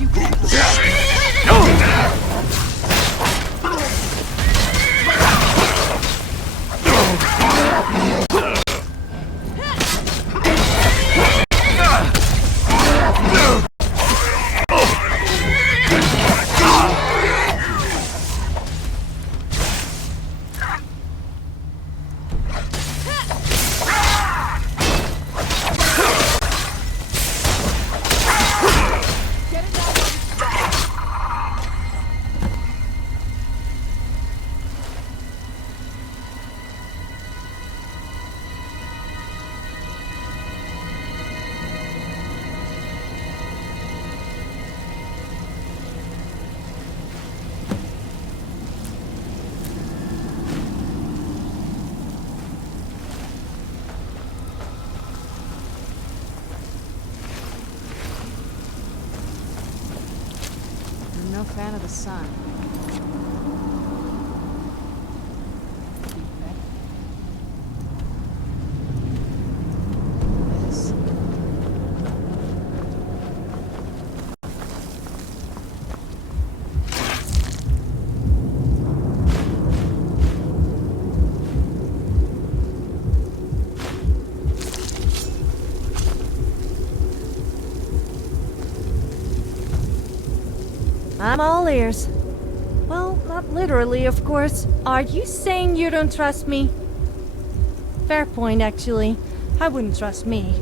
you come from? I'm no fan of the sun. Yes. I'm all ears. Well, not literally, of course. Are you saying you don't trust me? Fair point, actually. I wouldn't trust me.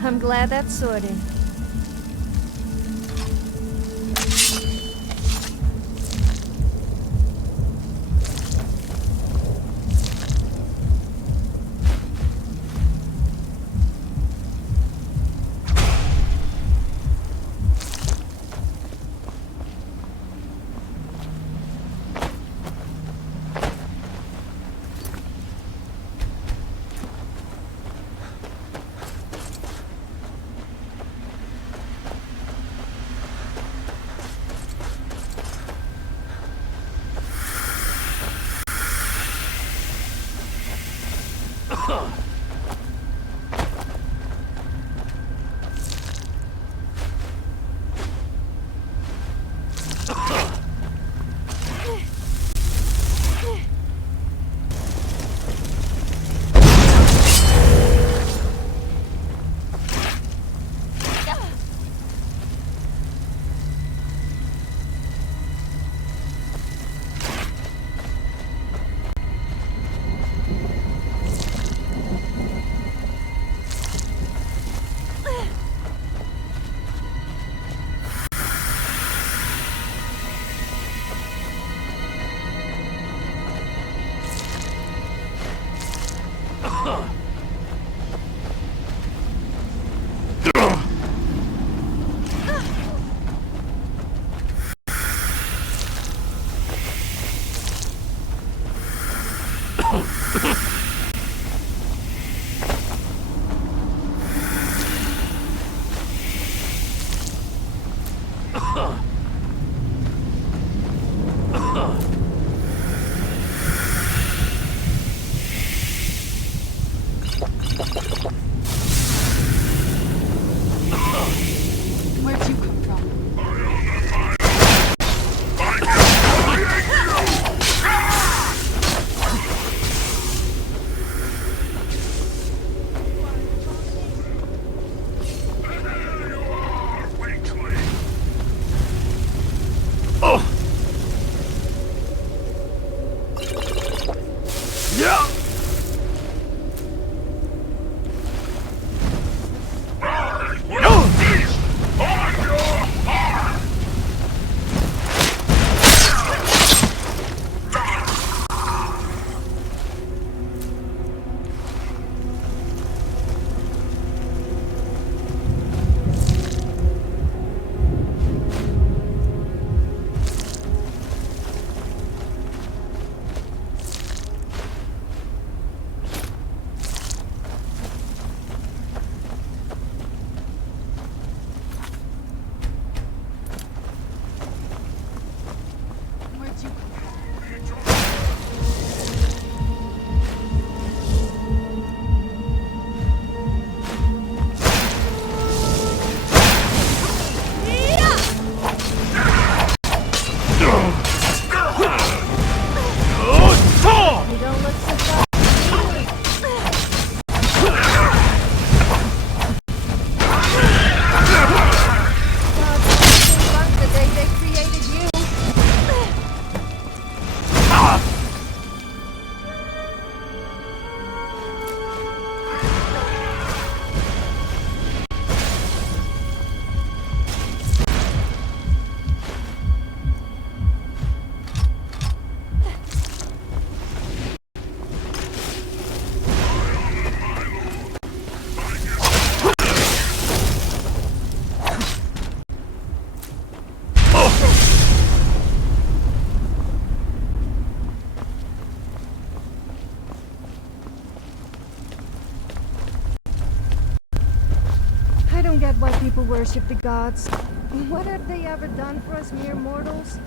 I'm glad that's sorted. Where'd you come from? worship the gods. What have they ever done for us mere mortals?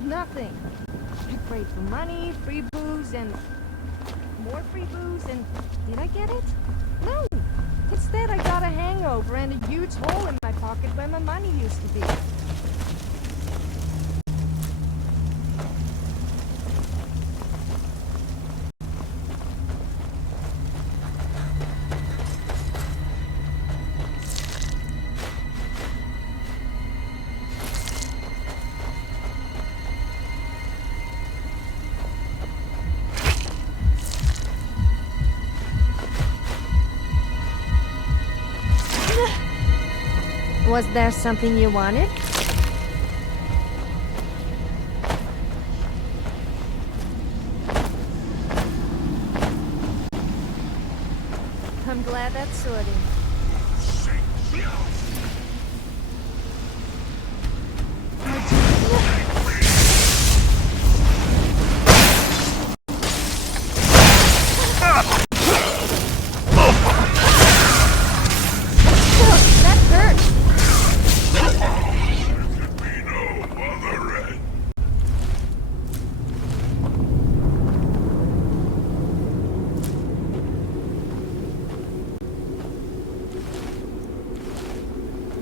Nothing. I prayed for money, free booze, and more free booze, and did I get it? No. Instead, I got a hangover and a huge hole in my pocket where my money used to be. Was there something you wanted? I'm glad that's sorted.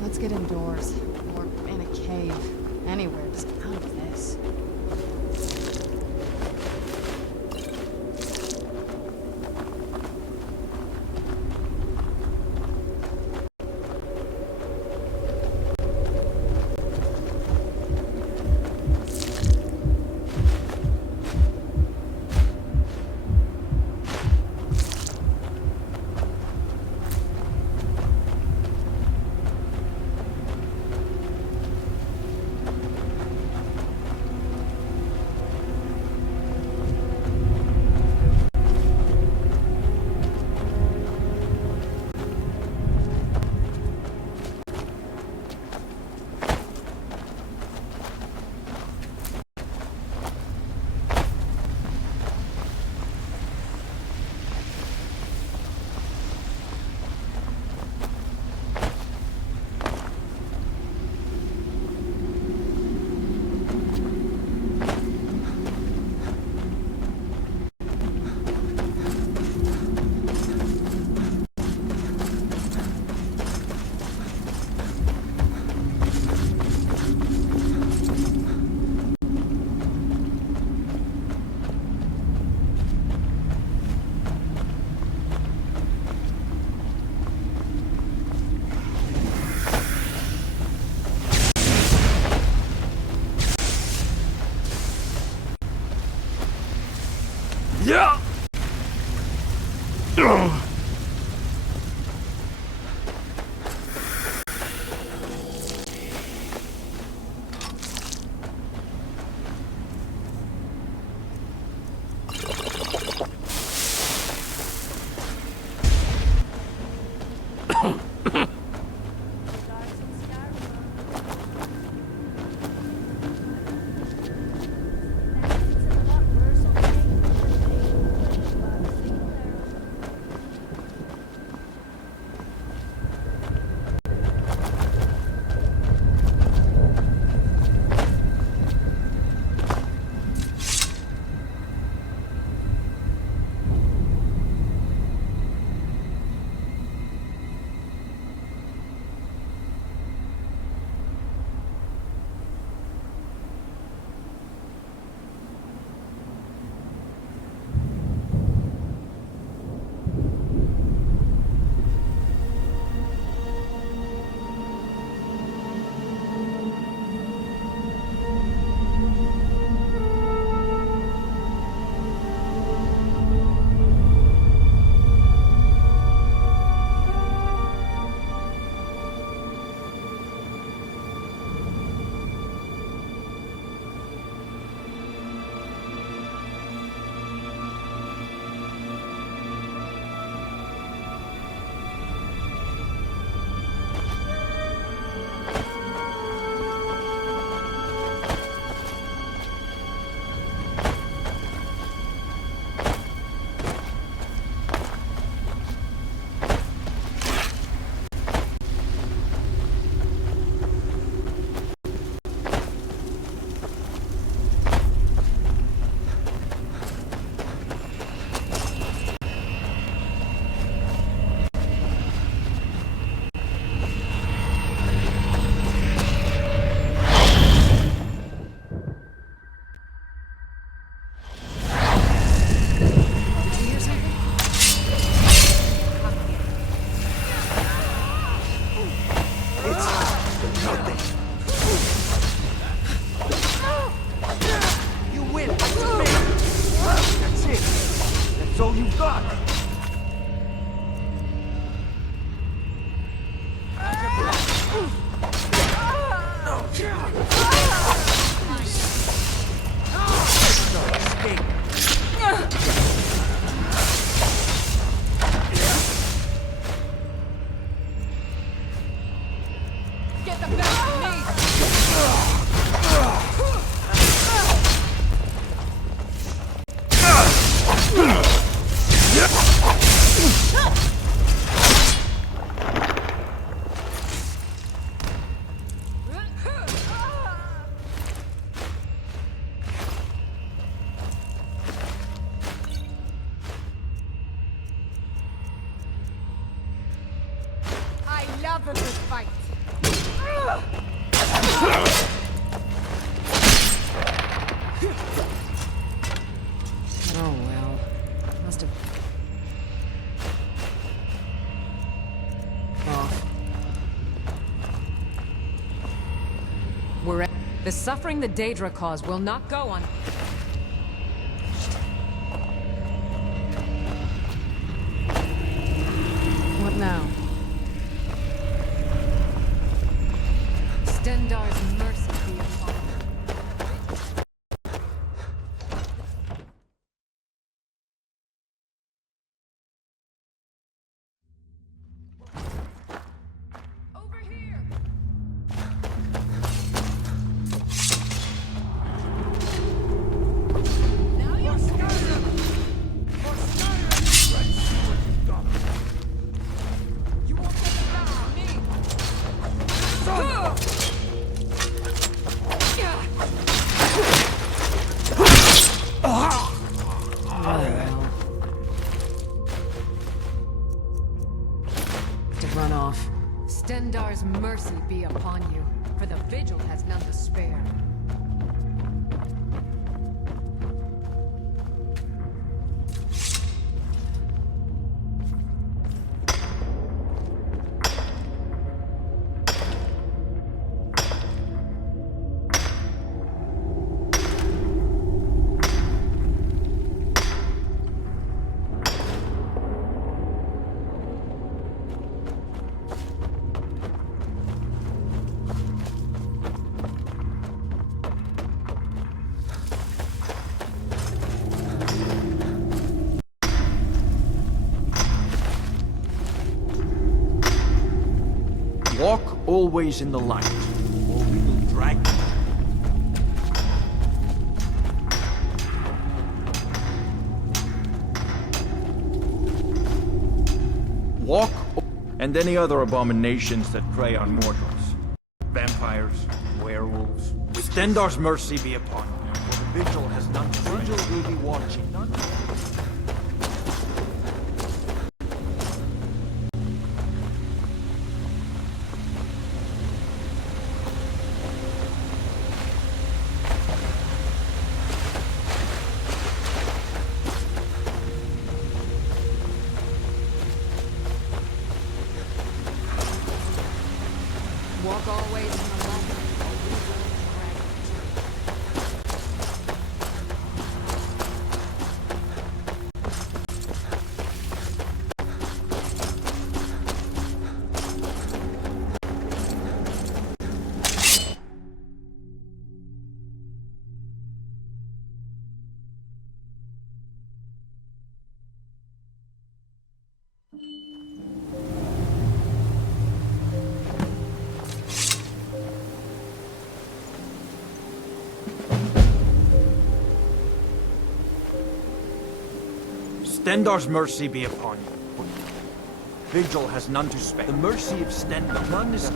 Let's get indoors. Or in a cave. Anywhere, just out of this. you've got! Get the best of me! I love a good fight. Oh well. Must have off. The suffering the Daedra cause will not go on. What now? Stendar's mercy be upon you. Over here! Now you're Skyrim! For Skyrim! Let's see what you've got. You won't get the better of me! To run off. Stendar's mercy be upon you, for the vigil has none to spare. Walk always in the light, or we will drag you. Walk, and any other abominations that prey on mortals. Vampires, werewolves. Stendar's mercy be upon you, for the vigil has none to spare. Vigil will be watching. None to Walk always in the light, or we will drag you. Stendar's mercy be upon you. Vigil has none to spare. The mercy of Stendar. None is...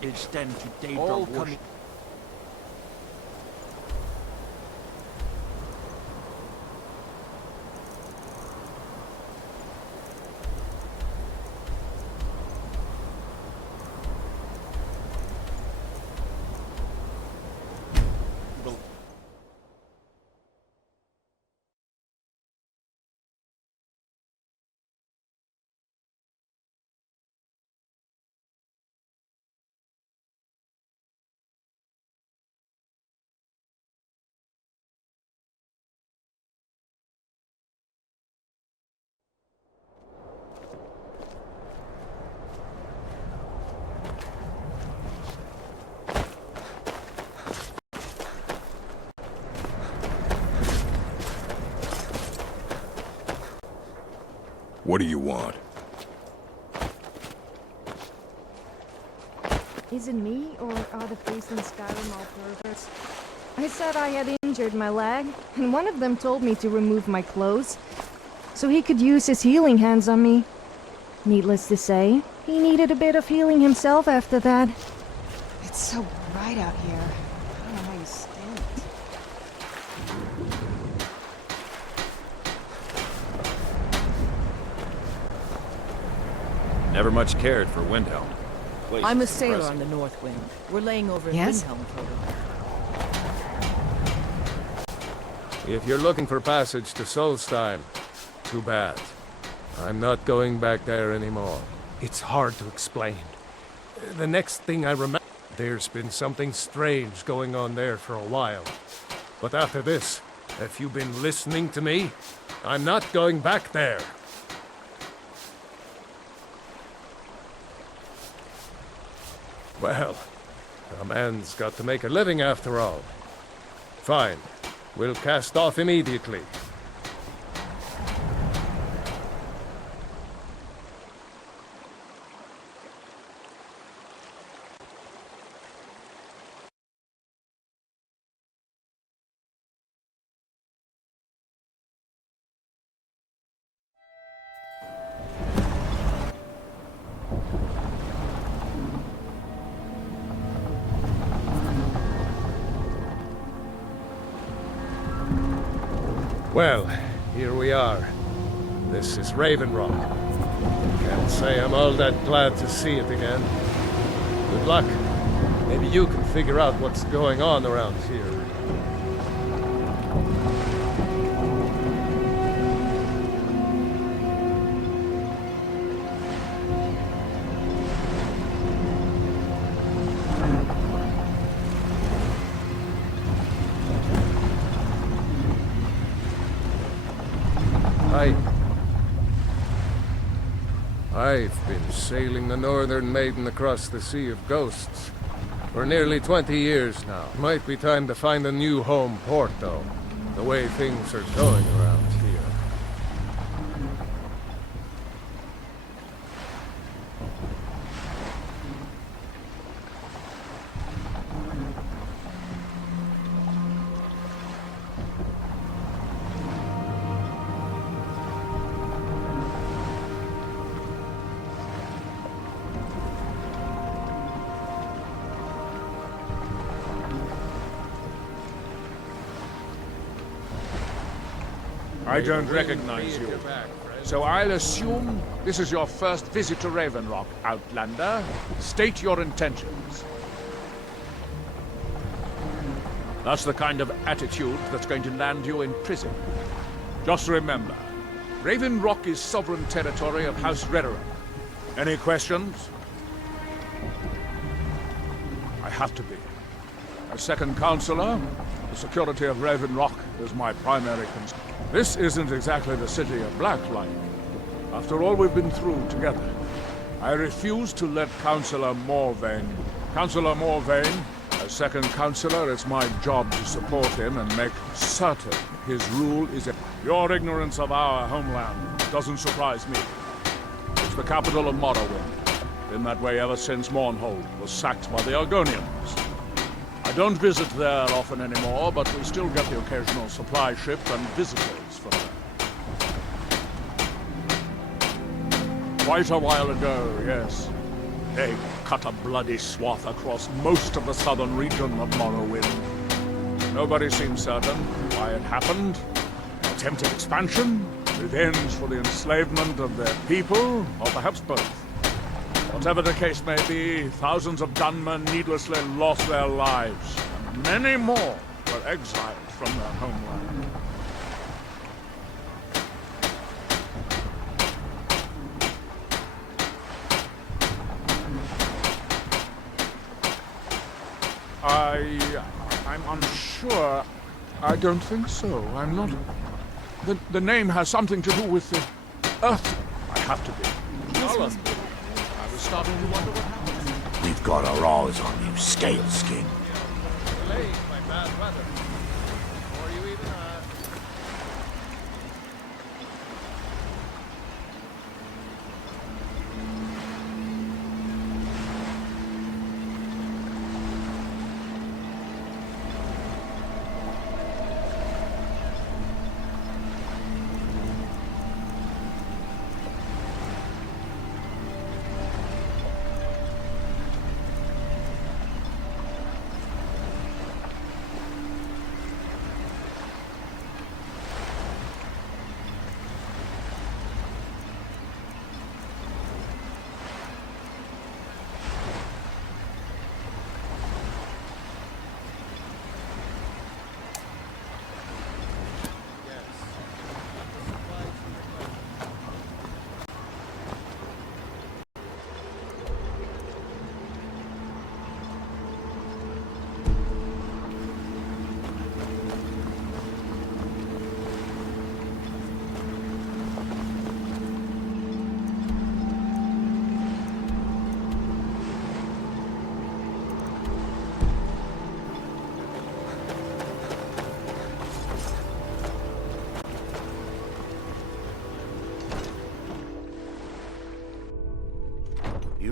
to extend to Daedra worship. What do you want? Is it me, or are the priests in Skyrim all perverts? I said I had injured my leg, and one of them told me to remove my clothes, so he could use his healing hands on me. Needless to say, he needed a bit of healing himself after that. It's so bright out here. I don't know how you stand it. Never much cared for Windhelm. Place I'm a is sailor impressive. on the North Wind. We're laying over Yes? Windhelm Proto. If you're looking for passage to Solstheim, too bad. I'm not going back there anymore. It's hard to explain. The next thing I remember, there's been something strange going on there for a while. But after this, if you've been listening to me, I'm not going back there. Well, a man's got to make a living after all. Fine. We'll cast off immediately. Well, here we are. This is Raven Rock. Can't say I'm all that glad to see it again. Good luck. Maybe you can figure out what's going on around here. I've been sailing the Northern Maiden across the Sea of Ghosts for nearly 20 years now. Might be time to find a new home port, though, the way things are going around here. I don't recognize you. So I'll assume this is your first visit to Raven Rock, Outlander. State your intentions. That's the kind of attitude that's going to land you in prison. Just remember, Raven Rock is sovereign territory of House Redoran. Any questions? I have to be. As second counselor, the security of Raven Rock is my primary concern. This isn't exactly the city of Blacklight. After all we've been through together, I refuse to let Councillor Morvain. Councillor Morvain, as second counselor, it's my job to support him and make certain his rule is... Your ignorance of our homeland doesn't surprise me. It's the capital of Morrowind. Been that way ever since Mournhold was sacked by the Argonians. I don't visit there often anymore, but we still get the occasional supply ship and visitors from there. Quite a while ago, yes. They cut a bloody swath across most of the southern region of Morrowind. Nobody seems certain why it happened. Attempted expansion, revenge for the enslavement of their people, or perhaps both. Whatever the case may be, thousands of gunmen needlessly lost their lives, and many more were exiled from their homeland. I'm unsure. I don't think so. I'm not... The name has something to do with the Earth. I have to be. Alan. I was starting to wonder what happened. We've got our eyes on you, Scale Skin. Delayed by bad weather. Before you even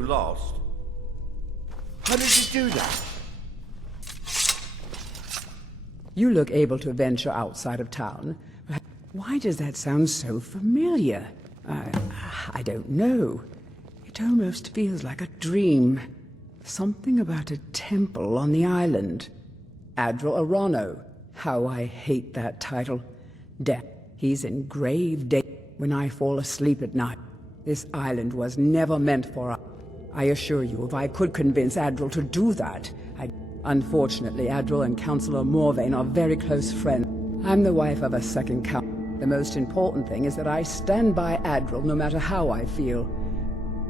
lost? How did you do that? You look able to venture outside of town. Why does that sound so familiar? I don't know. It almost feels like a dream. Something about a temple on the island. Admiral Arano. How I hate that title. Death. He's in grave danger when I fall asleep at night. This island was never meant for us. I assure you, if I could convince Admiral to do that, I'd... Unfortunately, Admiral and Councillor Morvain are very close friends. I'm the wife of a second count. The most important thing is that I stand by Admiral no matter how I feel.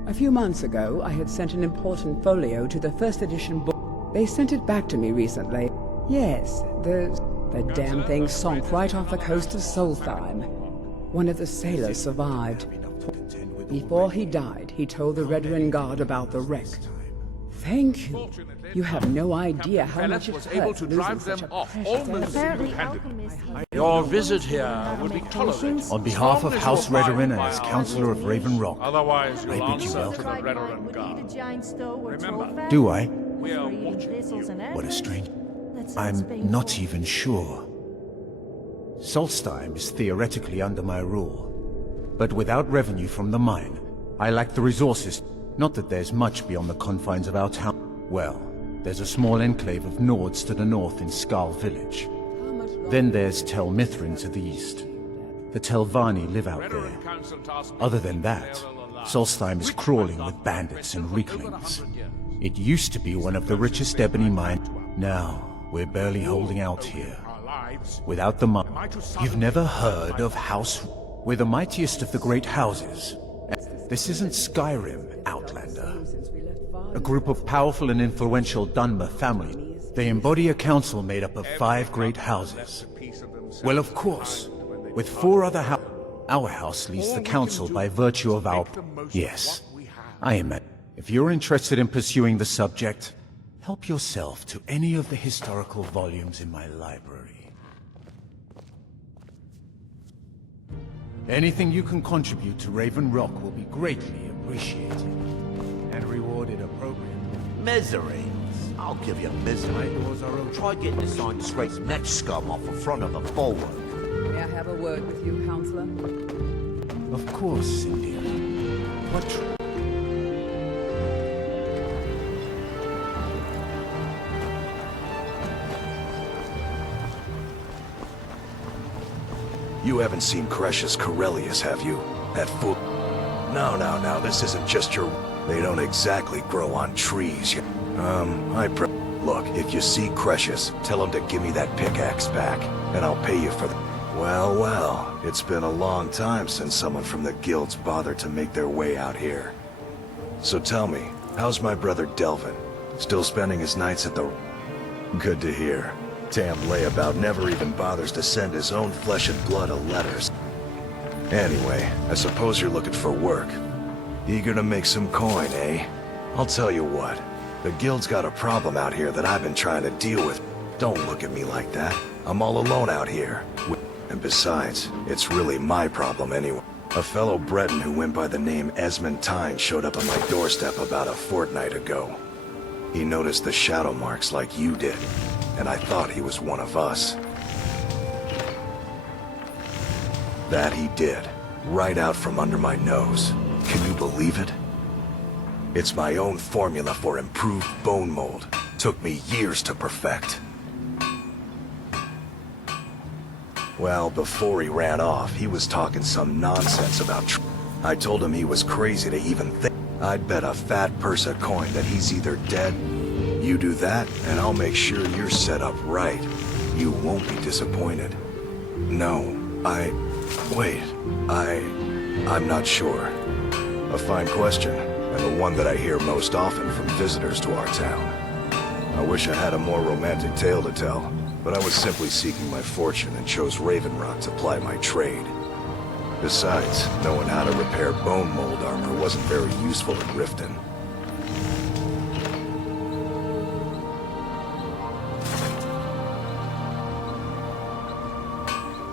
A few months ago, I had sent an important folio to the first edition book. They sent it back to me recently. Yes, the damn thing sunk right off the coast of Solstheim. One of the sailors survived. Before he died, he told the Redoran Guard about the wreck. Thank you. You have no idea how much it was hurts able to losing drive such them a off precious almost enemy. Apparently, alchemists... Your visit here will be tolerated. On behalf of House Redoran and as Councillor of Raven Rock, Otherwise, I you'll bid you answer to welcome. the Redoran Guard. Remember, do I? we are watching. What a strange... I'm not even sure. Solstheim is theoretically under my rule. But without revenue from the mine, I lack the resources. Not that there's much beyond the confines of our town. Well, there's a small enclave of Nords to the north in Skal Village. Then there's Tel Mithrin to the east. The Telvanni live out there. Other than that, Solstheim is crawling with bandits and weaklings. It used to be one of the richest ebony mines. Now, we're barely holding out here. Without the mine, you've never heard of House... We're the mightiest of the great houses. This isn't Skyrim, Outlander. A group of powerful and influential Dunmer families. They embody a council made up of 5 great houses. Well, of course, with 4 other houses. Our house leads the council by virtue of our... Yes, I am. If you're interested in pursuing the subject, help yourself to any of the historical volumes in my library. Anything you can contribute to Raven Rock will be greatly appreciated and rewarded appropriately. Misery. I'll give you misery. Try getting this sign to scrape neck scum off the front of a forward. May I have a word with you, Counselor? Of course, Cindy. What... You haven't seen Crescius Corellius, have you? That fool... No, this isn't just your... They don't exactly grow on trees. Look, if you see Crescius, tell him to give me that pickaxe back, and I'll pay you for the... Well, it's been a long time since someone from the guilds bothered to make their way out here. So tell me, how's my brother Delvin? Still spending his nights at the... Good to hear. Damn layabout never even bothers to send his own flesh and blood a letter. Anyway, I suppose you're looking for work. Eager to make some coin, eh? I'll tell you what. The guild's got a problem out here that I've been trying to deal with. Don't look at me like that. I'm all alone out here. And besides, it's really my problem anyway. A fellow Breton who went by the name Esmond Tyne showed up on my doorstep about a fortnight ago. He noticed the shadow marks like you did, and I thought he was one of us. That he did, right out from under my nose. Can you believe it? It's my own formula for improved bone mold. Took me years to perfect. Well, before he ran off, he was talking some nonsense about I told him he was crazy to even think. I'd bet a fat purse of coin that he's either dead. You do that, and I'll make sure you're set up right. You won't be disappointed. No, I'm not sure. A fine question, and the one that I hear most often from visitors to our town. I wish I had a more romantic tale to tell, but I was simply seeking my fortune and chose Raven Rock to ply my trade. Besides, knowing how to repair bone mold armor wasn't very useful in Riften.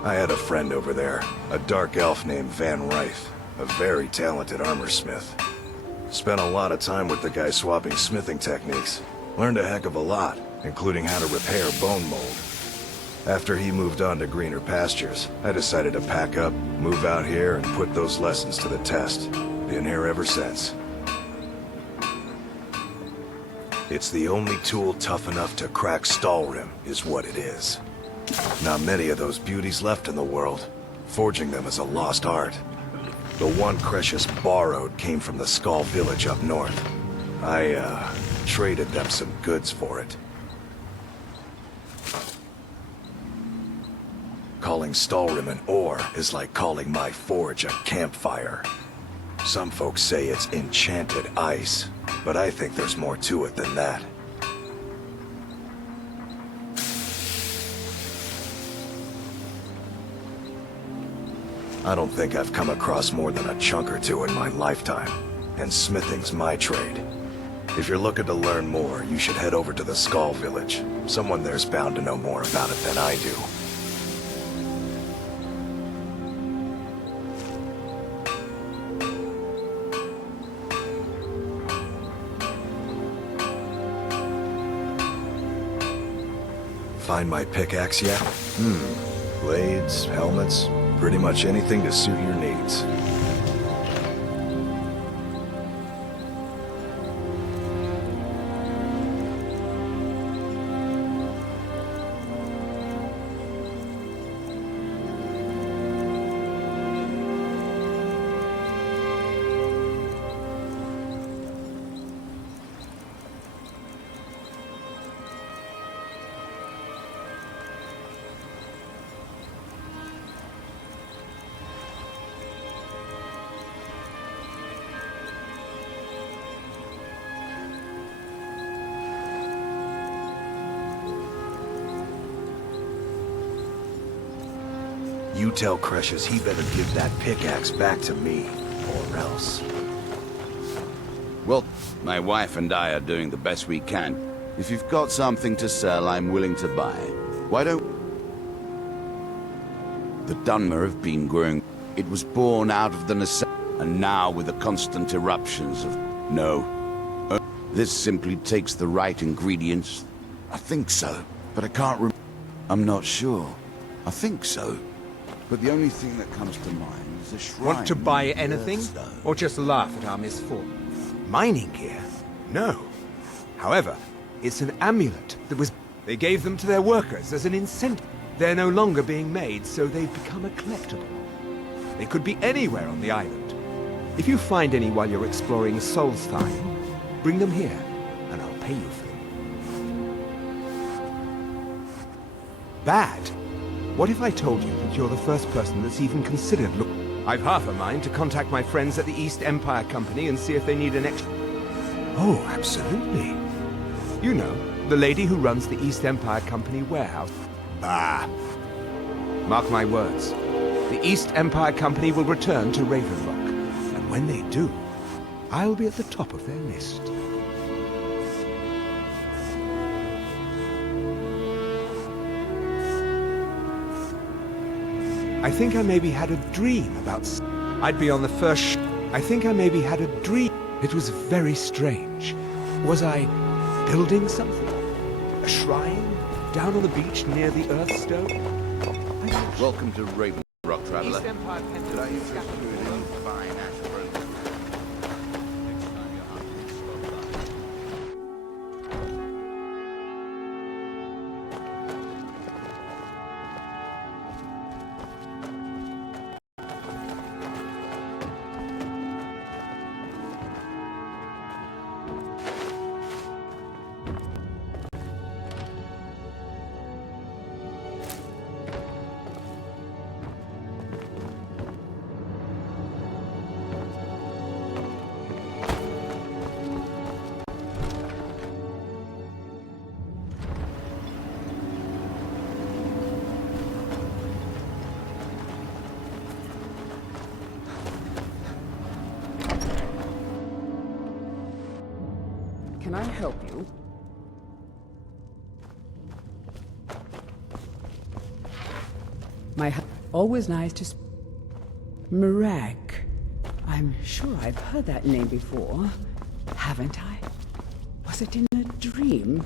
I had a friend over there, a dark elf named Van Ryth, a very talented armorsmith. Spent a lot of time with the guy swapping smithing techniques. Learned a heck of a lot, including how to repair bone mold. After he moved on to greener pastures, I decided to pack up, move out here, and put those lessons to the test. Been here ever since. It's the only tool tough enough to crack Skyrim, is what it is. Not many of those beauties left in the world. Forging them is a lost art. The one Cretius borrowed came from the Skull village up north. I, traded them some goods for it. Calling Skyrim an ore is like calling my forge a campfire. Some folks say it's enchanted ice, but I think there's more to it than that. I don't think I've come across more than a chunk or two in my lifetime, and smithing's my trade. If you're looking to learn more, you should head over to the Skull village. Someone there's bound to know more about it than I do. Find my pickaxe yet? Blades, helmets, pretty much anything to suit your needs. You tell Cretius he better give that pickaxe back to me, or else. Well, my wife and I are doing the best we can. If you've got something to sell, I'm willing to buy. Why don't... The Dunmer have been growing. It was born out of the necessity, and now with the constant eruptions of... No. This simply takes the right ingredients. I think so, but I can't remember. I'm not sure. I think so. But the only thing that comes to mind is a shrine. Want to buy anything? Or just laugh at our misfortune? Mining gear? No. However, it's an amulet that was... They gave them to their workers as an incentive. They're no longer being made, so they've become a collectible. They could be anywhere on the island. If you find any while you're exploring Solstheim, bring them here, and I'll pay you for them. Bad? What if I told you that you're the first person that's even considered I've half a mind to contact my friends at the East Empire Company and see if they need an extra... Oh, absolutely. You know, the lady who runs the East Empire Company warehouse. Ah. Mark my words. The East Empire Company will return to Raven Rock. And when they do, I'll be at the top of their list. I think I maybe had a dream about... I'd be on the first I think I maybe had a dream. It was very strange. Was I building something? A shrine? Down on the beach near the Earthstone? Welcome to Raven Rock, traveler. Did I interest you in any fine aspirin? Next time you're hunting, stop by. Can I help you? Always nice to Mirag. I'm sure I've heard that name before. Haven't I? Was it in a dream?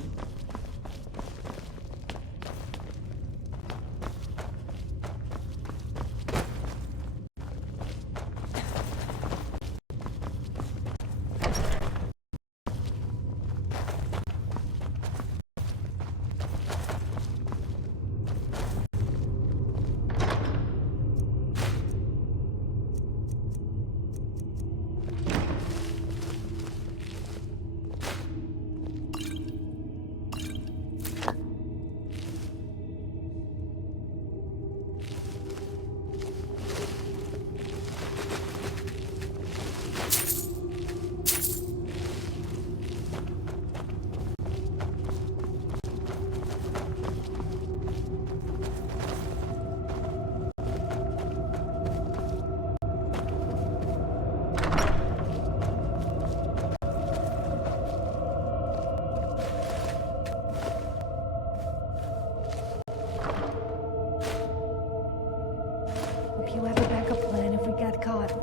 Hope you have a backup plan if we got caught.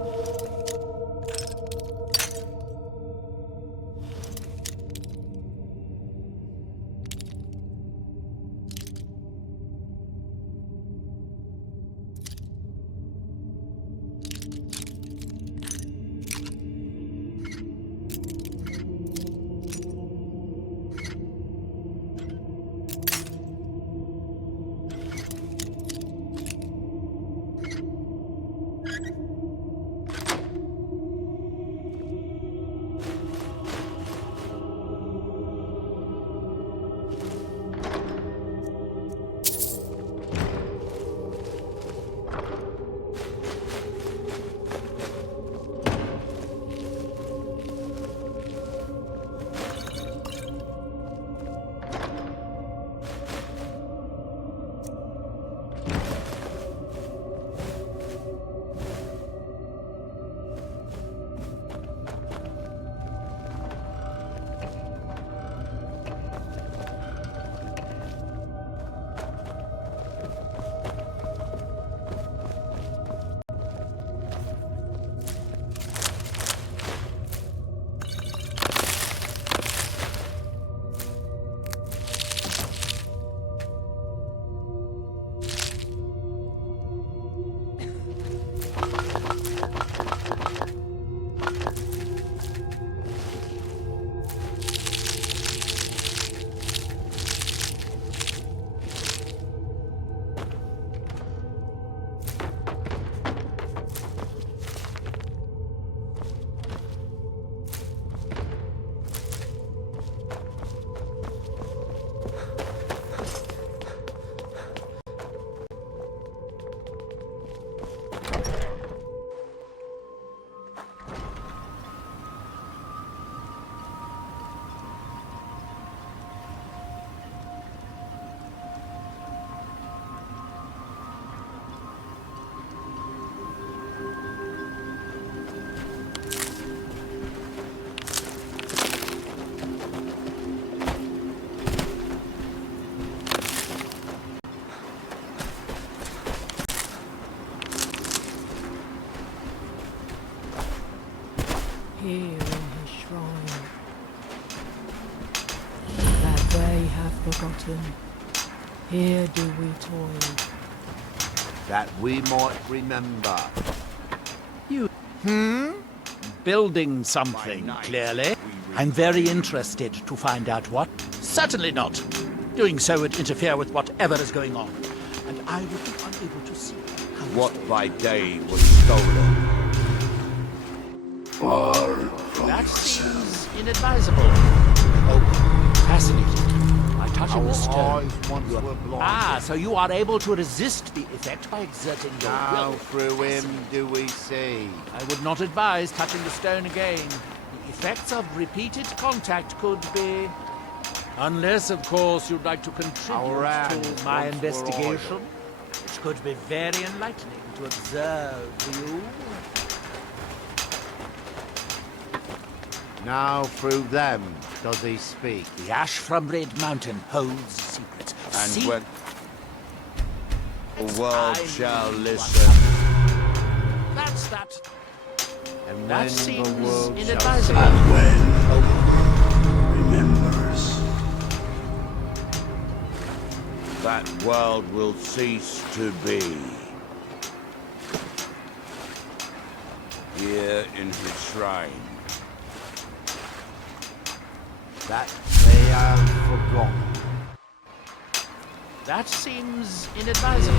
Here in his shrine, that they have forgotten, here do we toil. That we might remember. You... Building something, clearly. I'm very interested to find out what. Certainly not. Doing so would interfere with whatever is going on. And I would be unable to see how... What by day was stolen? That seems inadvisable. Oh, fascinating. By touching the stone. So you are able to resist the effect by exerting your will. Now through him do we see. I would not advise touching the stone again. The effects of repeated contact could be... Unless, of course, you'd like to contribute to my investigation, which could be very enlightening to observe you. Now through them does he speak. The ash from Red Mountain holds secrets. And when the world shall listen. That's that. And That then seems the world shall inadvisable. And when remembers, that world will cease to be. Here in his shrine. that they have forgotten. That seems inadvisable.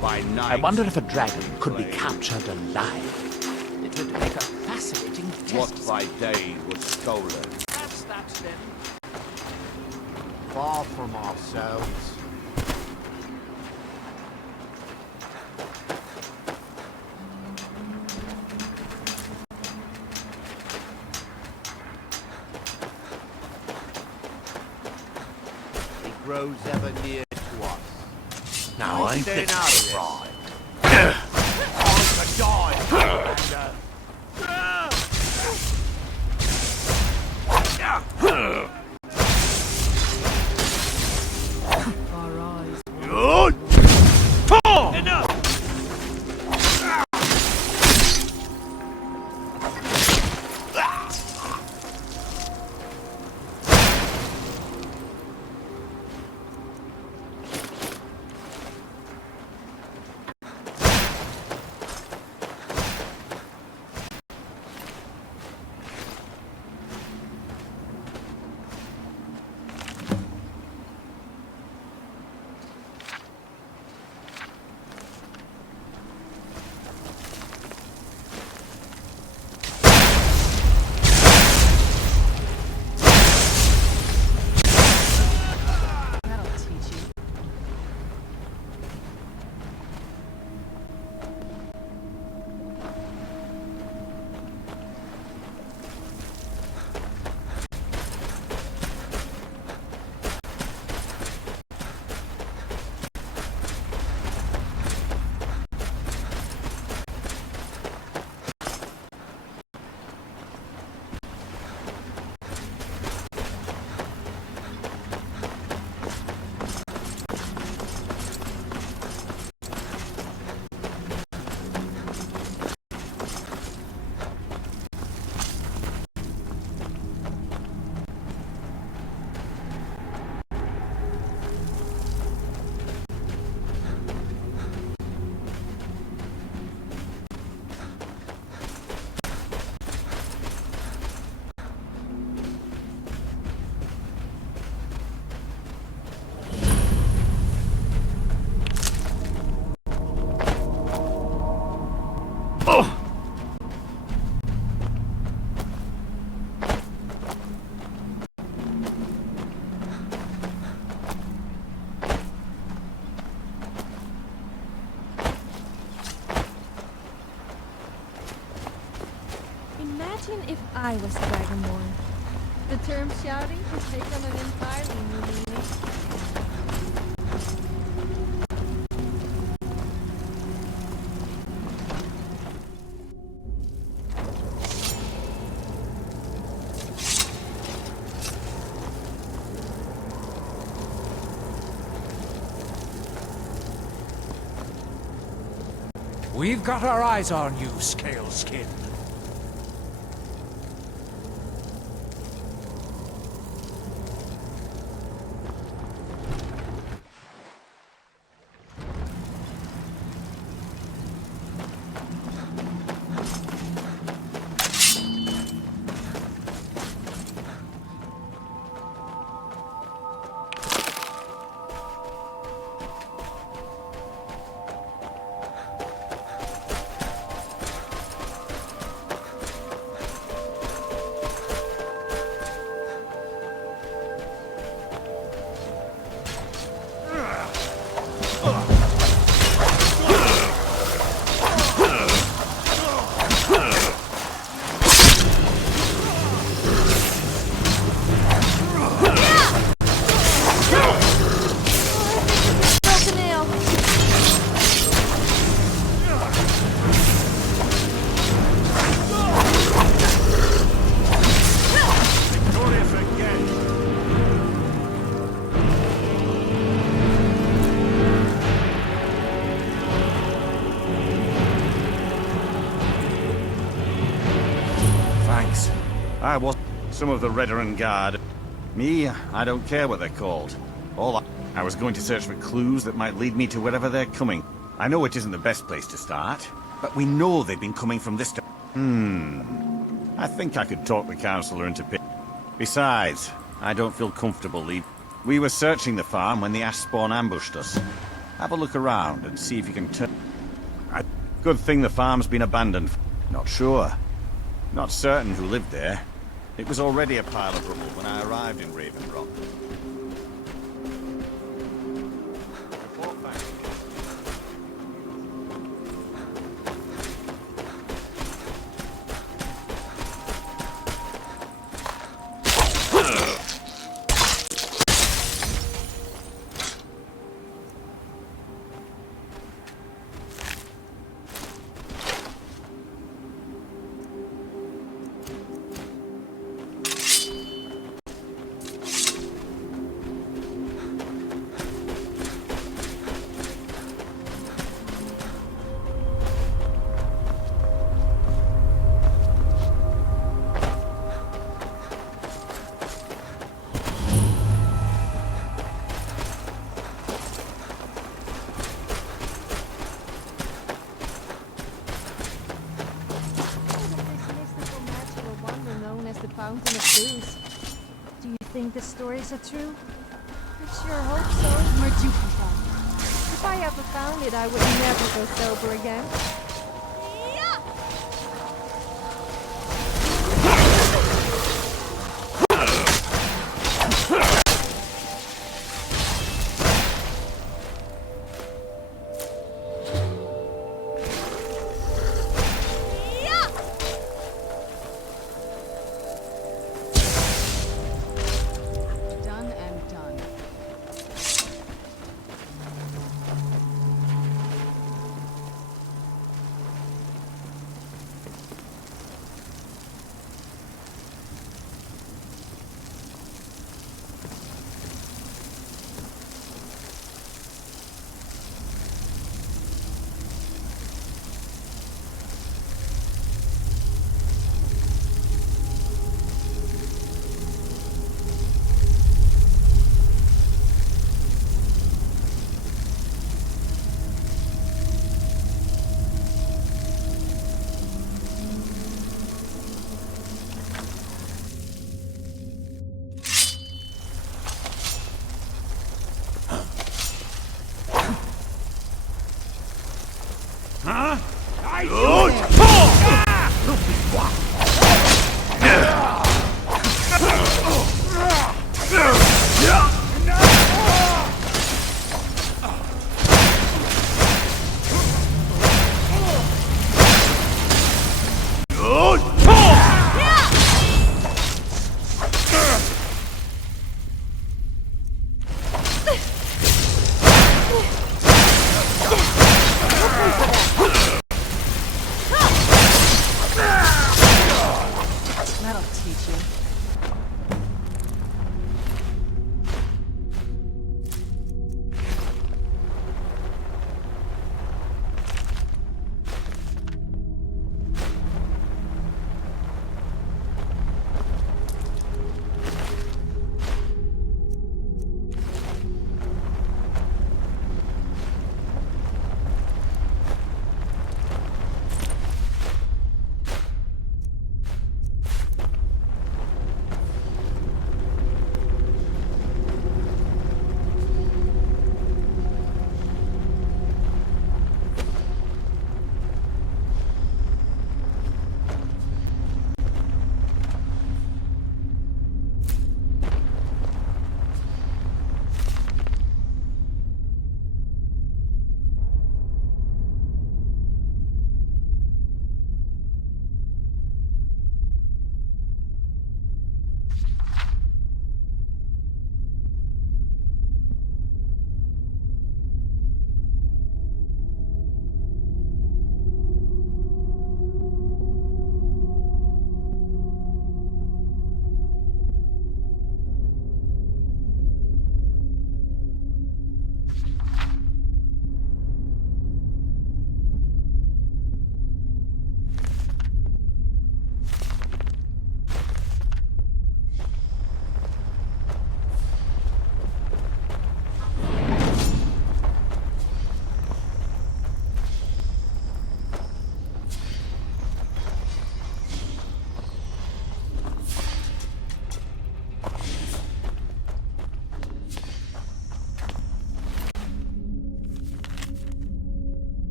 By night, I wonder if a dragon could be captured alive. It would make a fascinating what test. by day was stolen. That's that then. Far from ourselves. It grows ever near to us. Now I Staying think out it's of right. Our eyes. That'll teach you. Imagine if I was Dragonborn. The term shouting has taken an entirely new meaning. We've got our eyes on you, Scale Skin. I was some of the Veteran Guard. Me, I don't care what they're called. I was going to search for clues that might lead me to wherever they're coming. I know it isn't the best place to start, but we know they've been coming from this I think I could talk the Councillor into Besides, I don't feel comfortable leaving. We were searching the farm when the ash spawn ambushed us. Have a look around and see if you can turn... Good thing the farm's been abandoned. Not sure. Not certain who lived there. It was already a pile of rubble when I arrived in Raven Rock. Fountain of Booze. Do you think the stories are true? I sure hope so. Merduka. If I ever found it, I would never go sober again.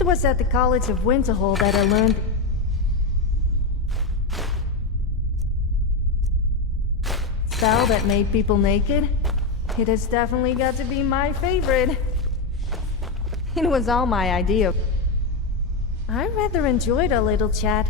It was at the College of Winterhold that I learned... spell that made people naked. It has definitely got to be my favorite. It was all my idea. I rather enjoyed our little chat.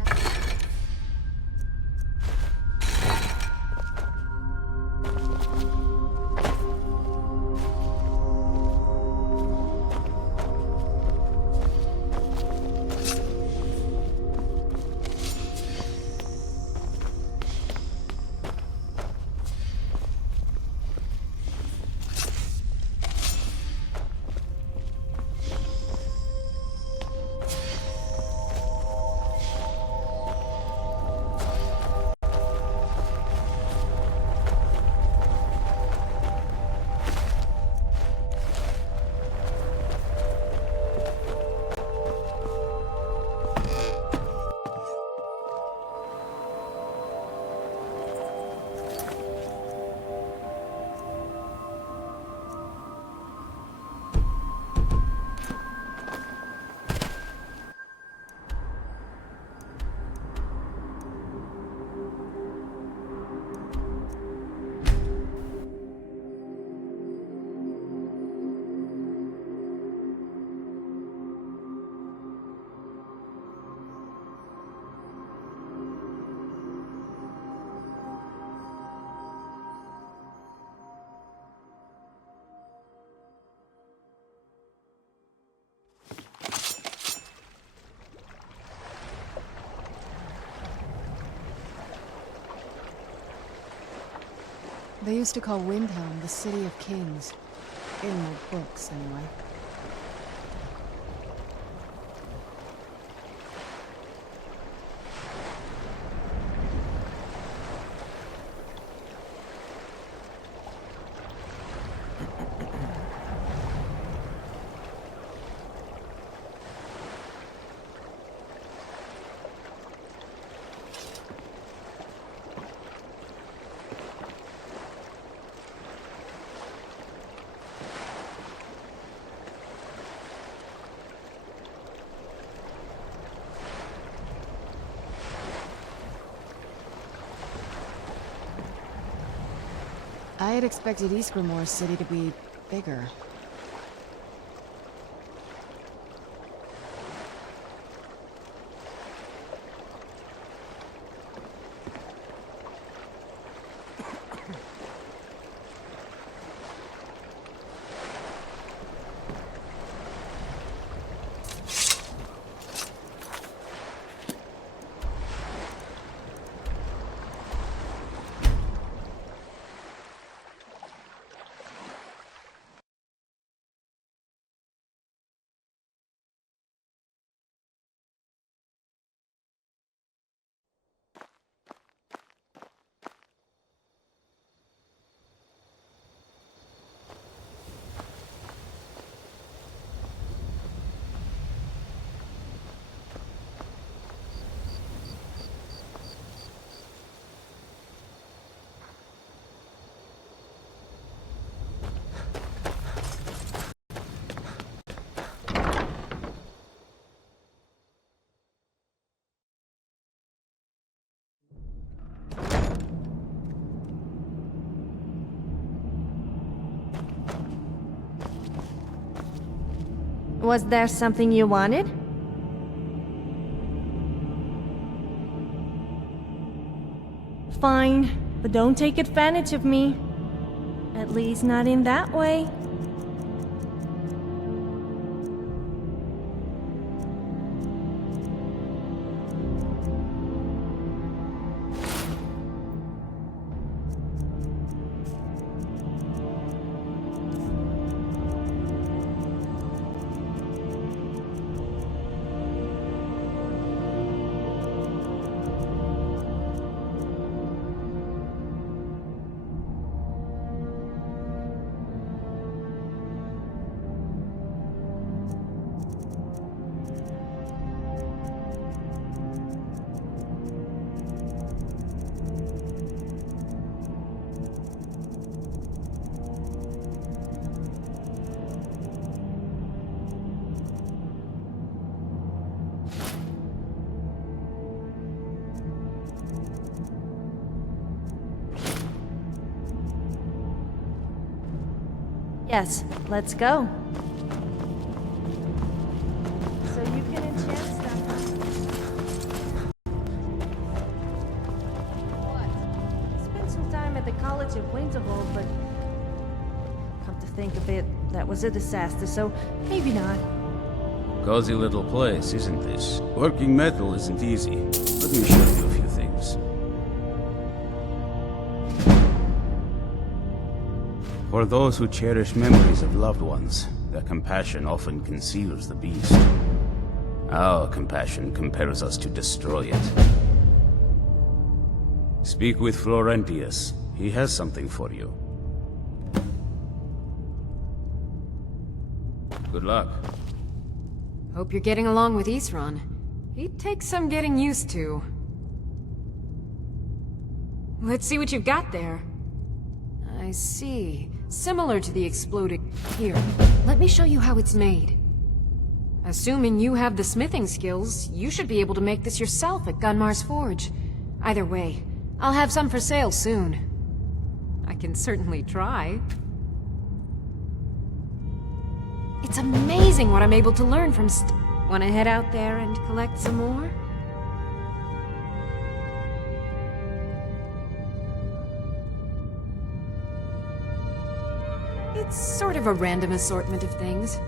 They used to call Windhelm the City of Kings. In the books, anyway. I had expected Ysgrimmor's city to be bigger. Was there something you wanted? Fine, but don't take advantage of me. At least not in that way. Yes, let's go. So you can enchant stuff, huh? What? Spent some time at the College of Winterhold, but come to think of it, that was a disaster, so maybe not. Cozy little place, isn't this? Working metal isn't easy. Let me show you a few things. For those who cherish memories of loved ones, their compassion often conceals the beast. Our compassion compels us to destroy it. Speak with Florentius. He has something for you. Good luck. Hope you're getting along with Isran. He'd take some getting used to. Let's see what you've got there. I see. Similar to the exploded... Here, let me show you how it's made. Assuming you have the smithing skills, you should be able to make this yourself at Gunmar's Forge. Either way, I'll have some for sale soon. I can certainly try. It's amazing what I'm able to learn from Wanna head out there and collect some more? It's sort of a random assortment of things.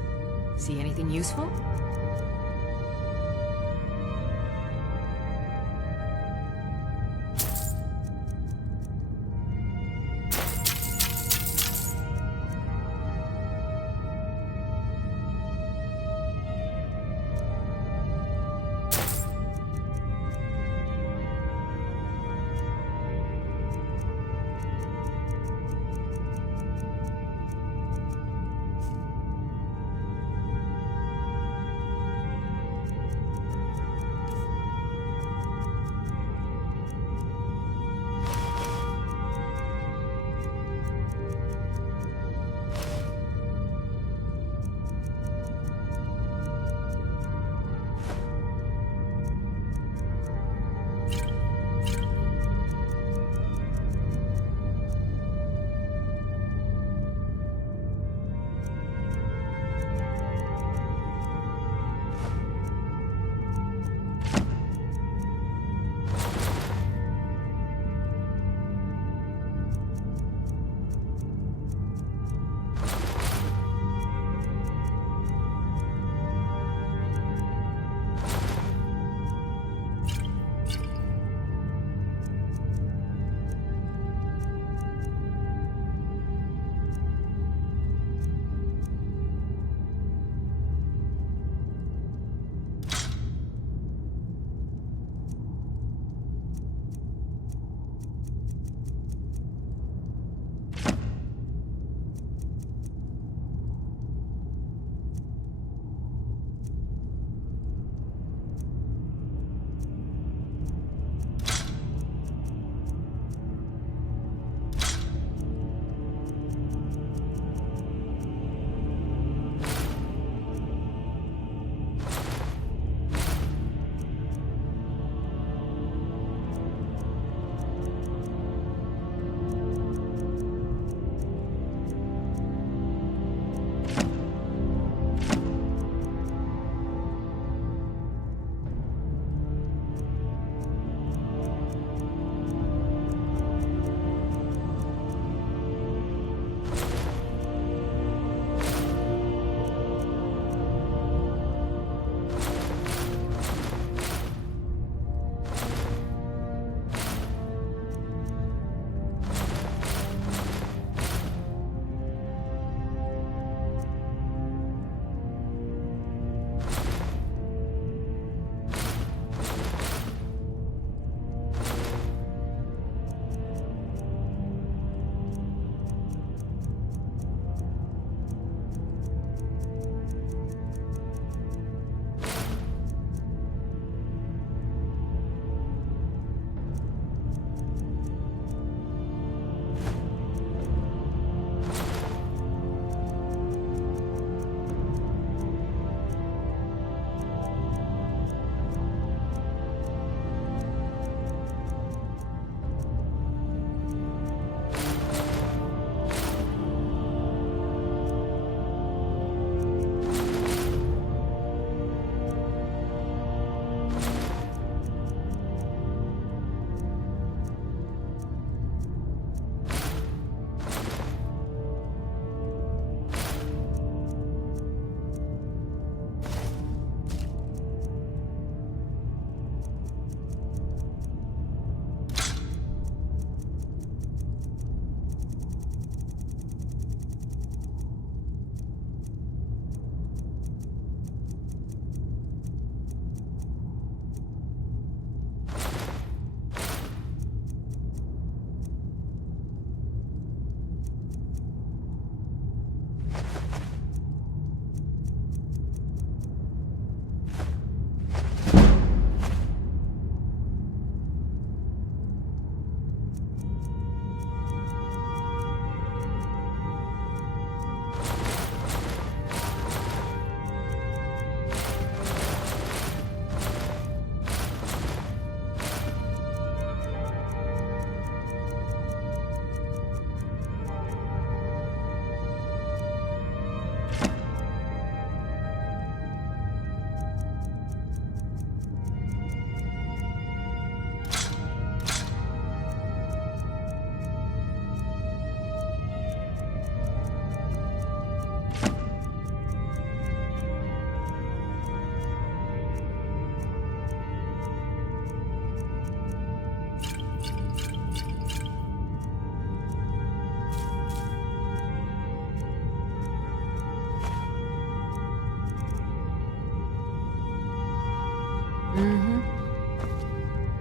See anything useful?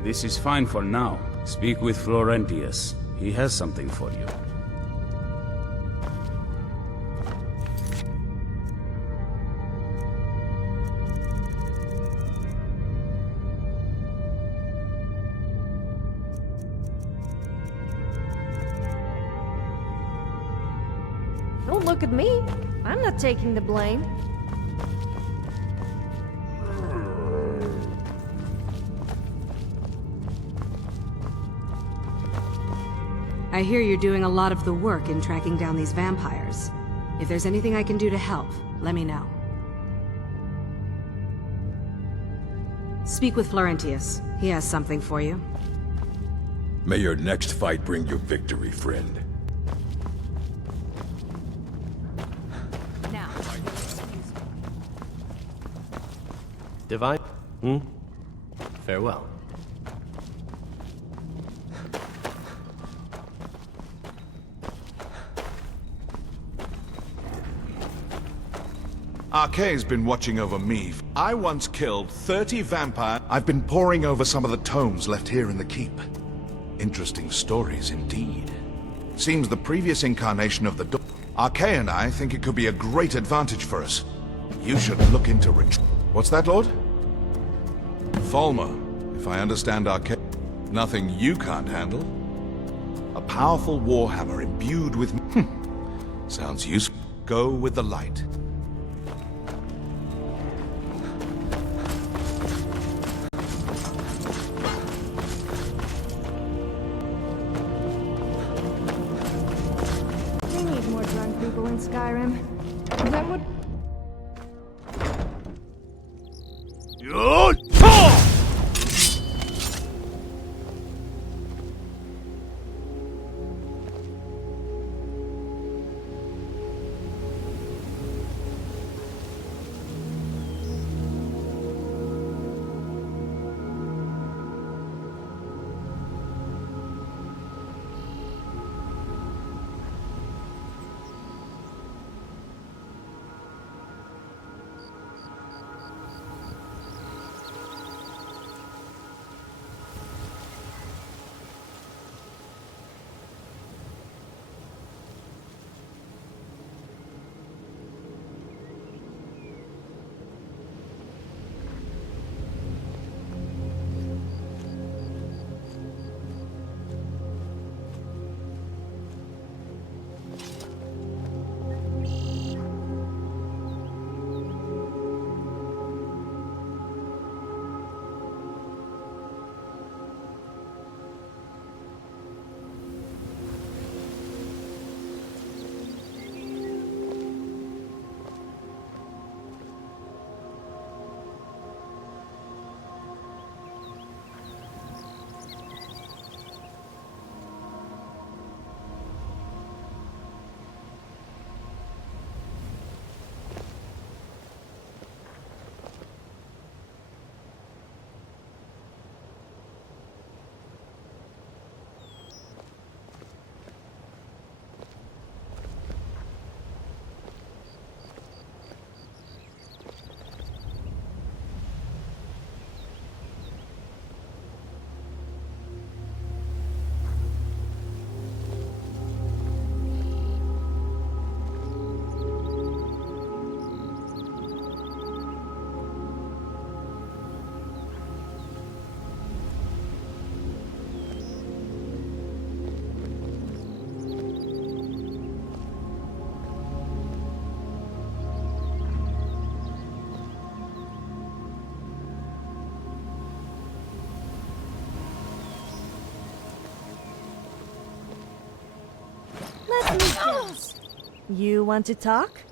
This is fine for now. Speak with Florentius. He has something for you. Don't look at me. I'm not taking the blame. I hear you're doing a lot of the work in tracking down these vampires. If there's anything I can do to help, let me know. Speak with Florentius. He has something for you. May your next fight bring you victory, friend. Now. Divine? Farewell. Arkay's been watching over me. I once killed 30 vampires. I've been poring over some of the tomes left here in the keep. Interesting stories indeed. Seems the previous incarnation of the Arkay and I think it could be a great advantage for us. You should look into What's that, Lord? Falmer, if I understand Arkay, nothing you can't handle. A powerful warhammer imbued with... Sounds useful. Go with the light. We need more drunk people in Skyrim. That would... Let me guess. You want to talk?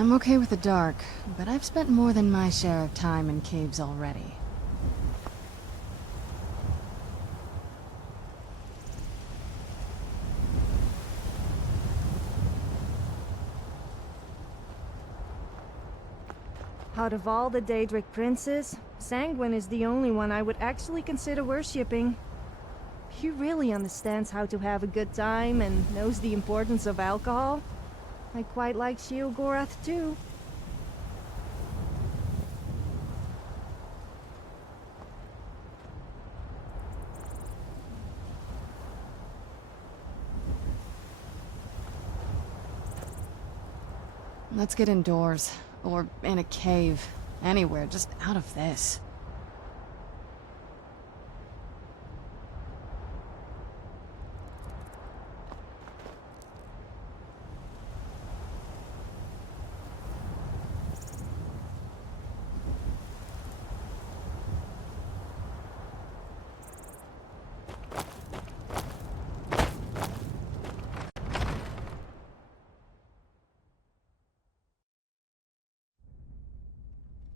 I'm okay with the dark, but I've spent more than my share of time in caves already. Out of all the Daedric princes, Sanguine is the only one I would actually consider worshipping. He really understands how to have a good time and knows the importance of alcohol. I quite like Sheogorath too. Let's get indoors. Or in a cave. Anywhere, just out of this.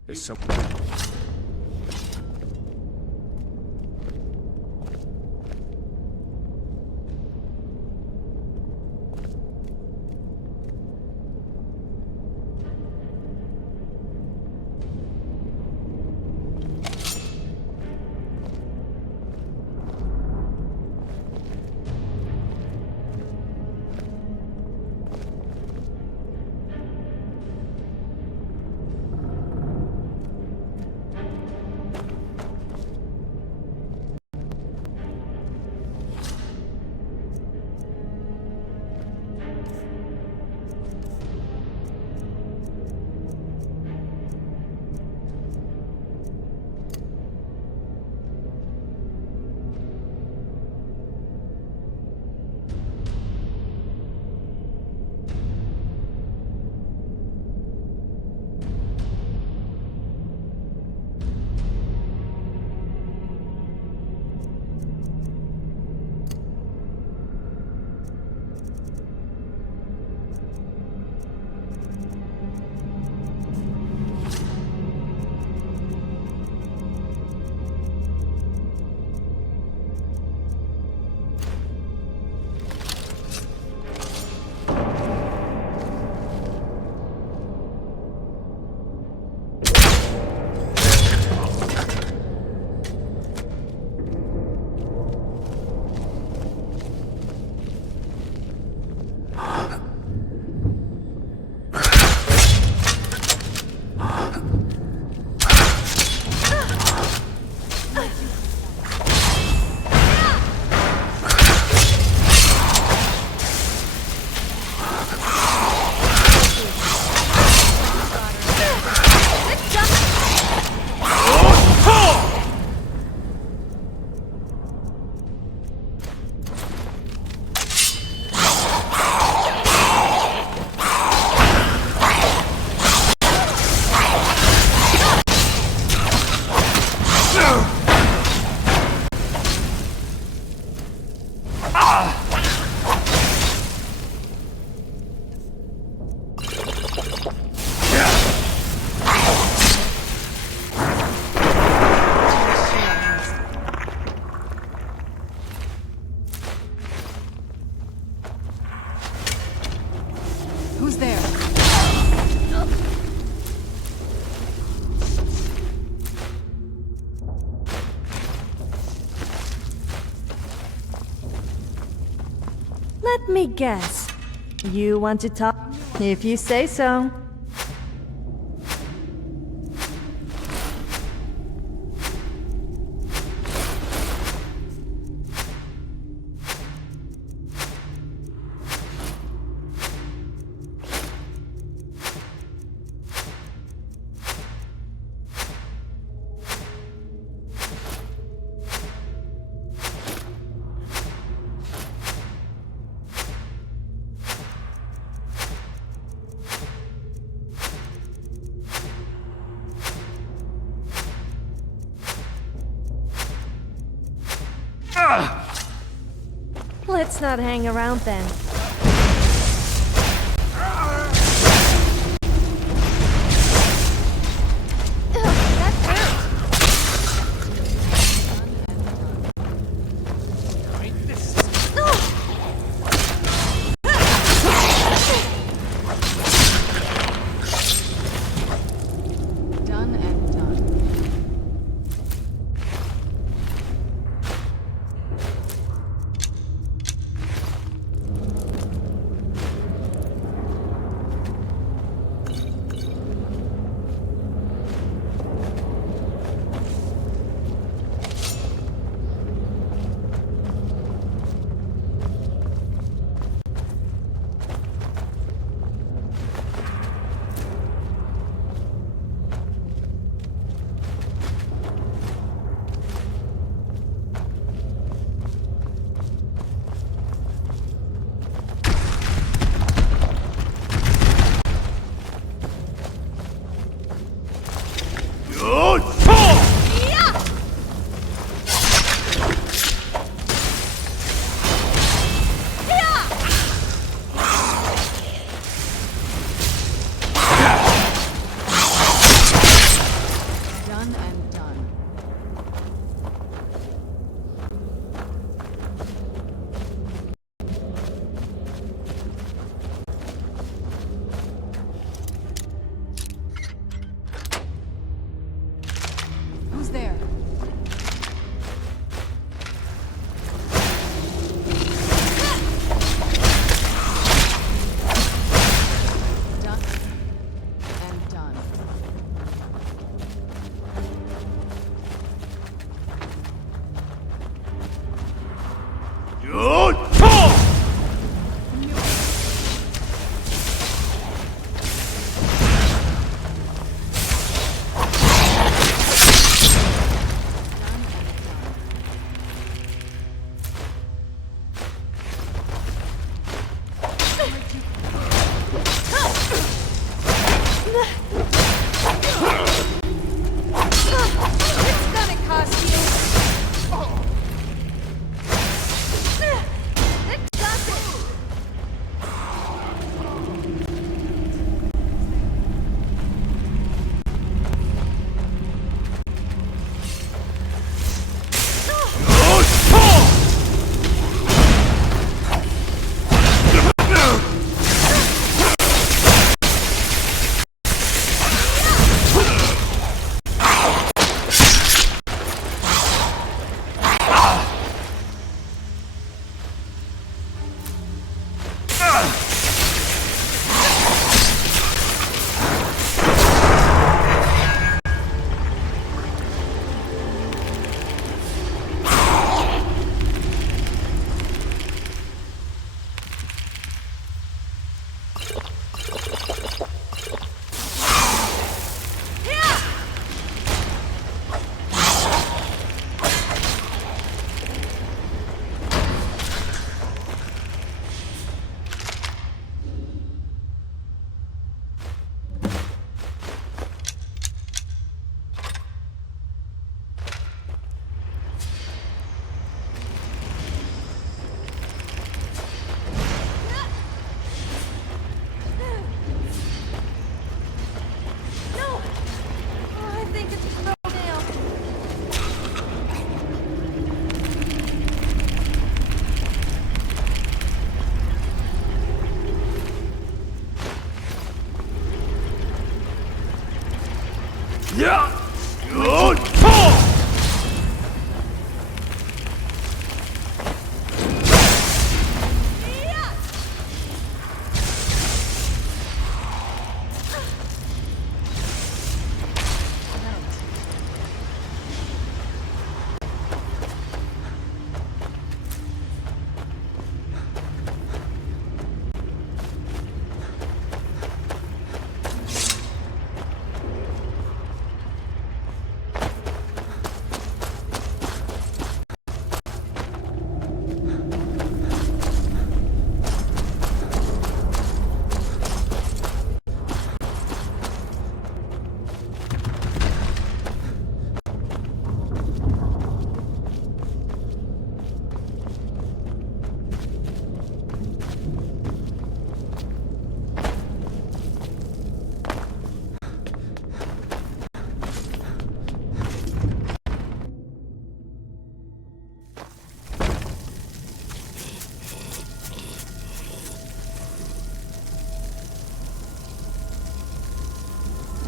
There's some... Who's there? Let me guess. You want to talk? If you say so. Let's not hang around then.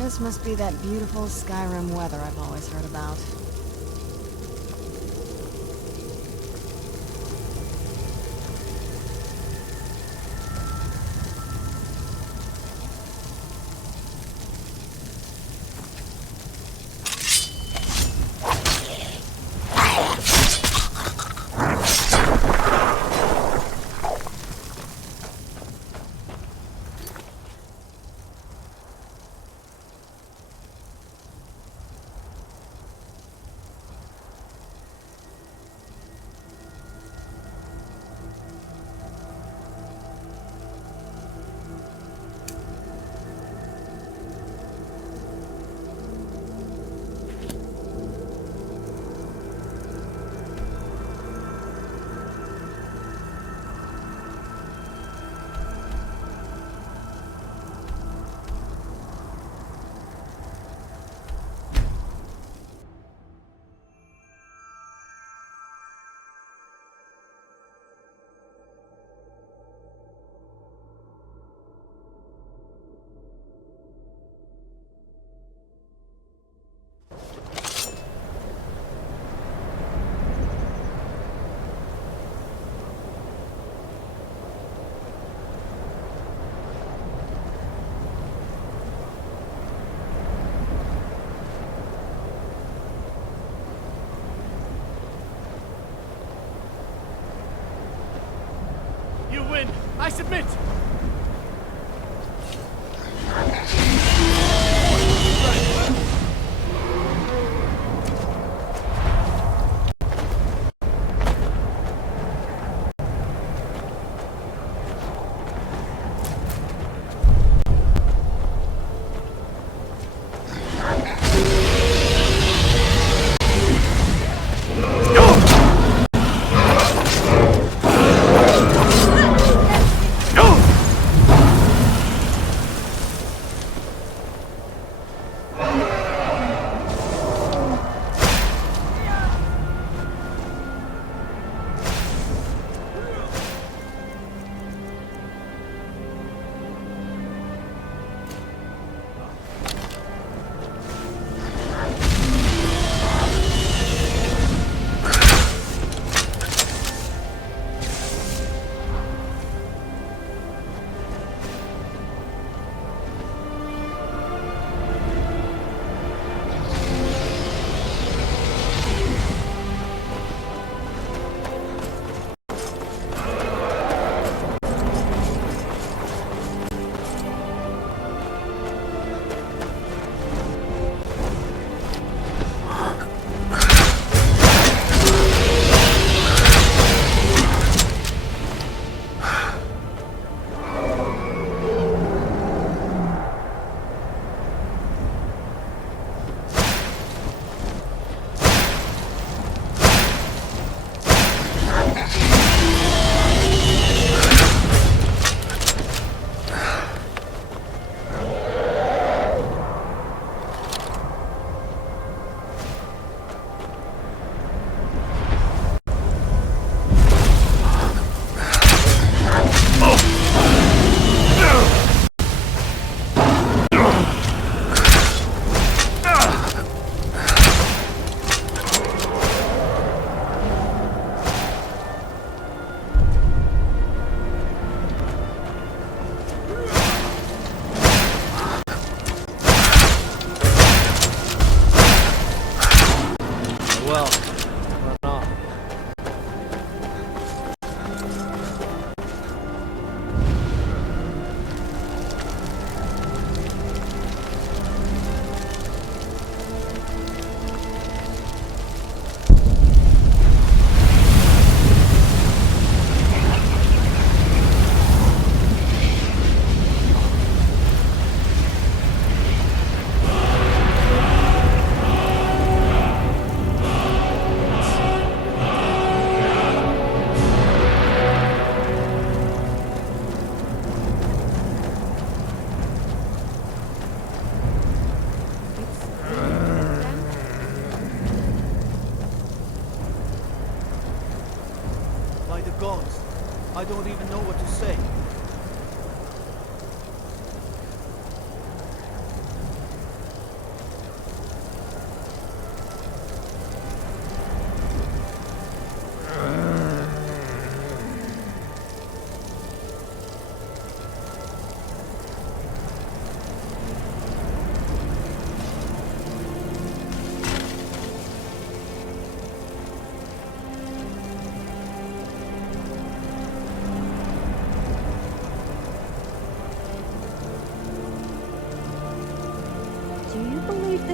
This must be that beautiful Skyrim weather I've always heard about. You win. I submit. No!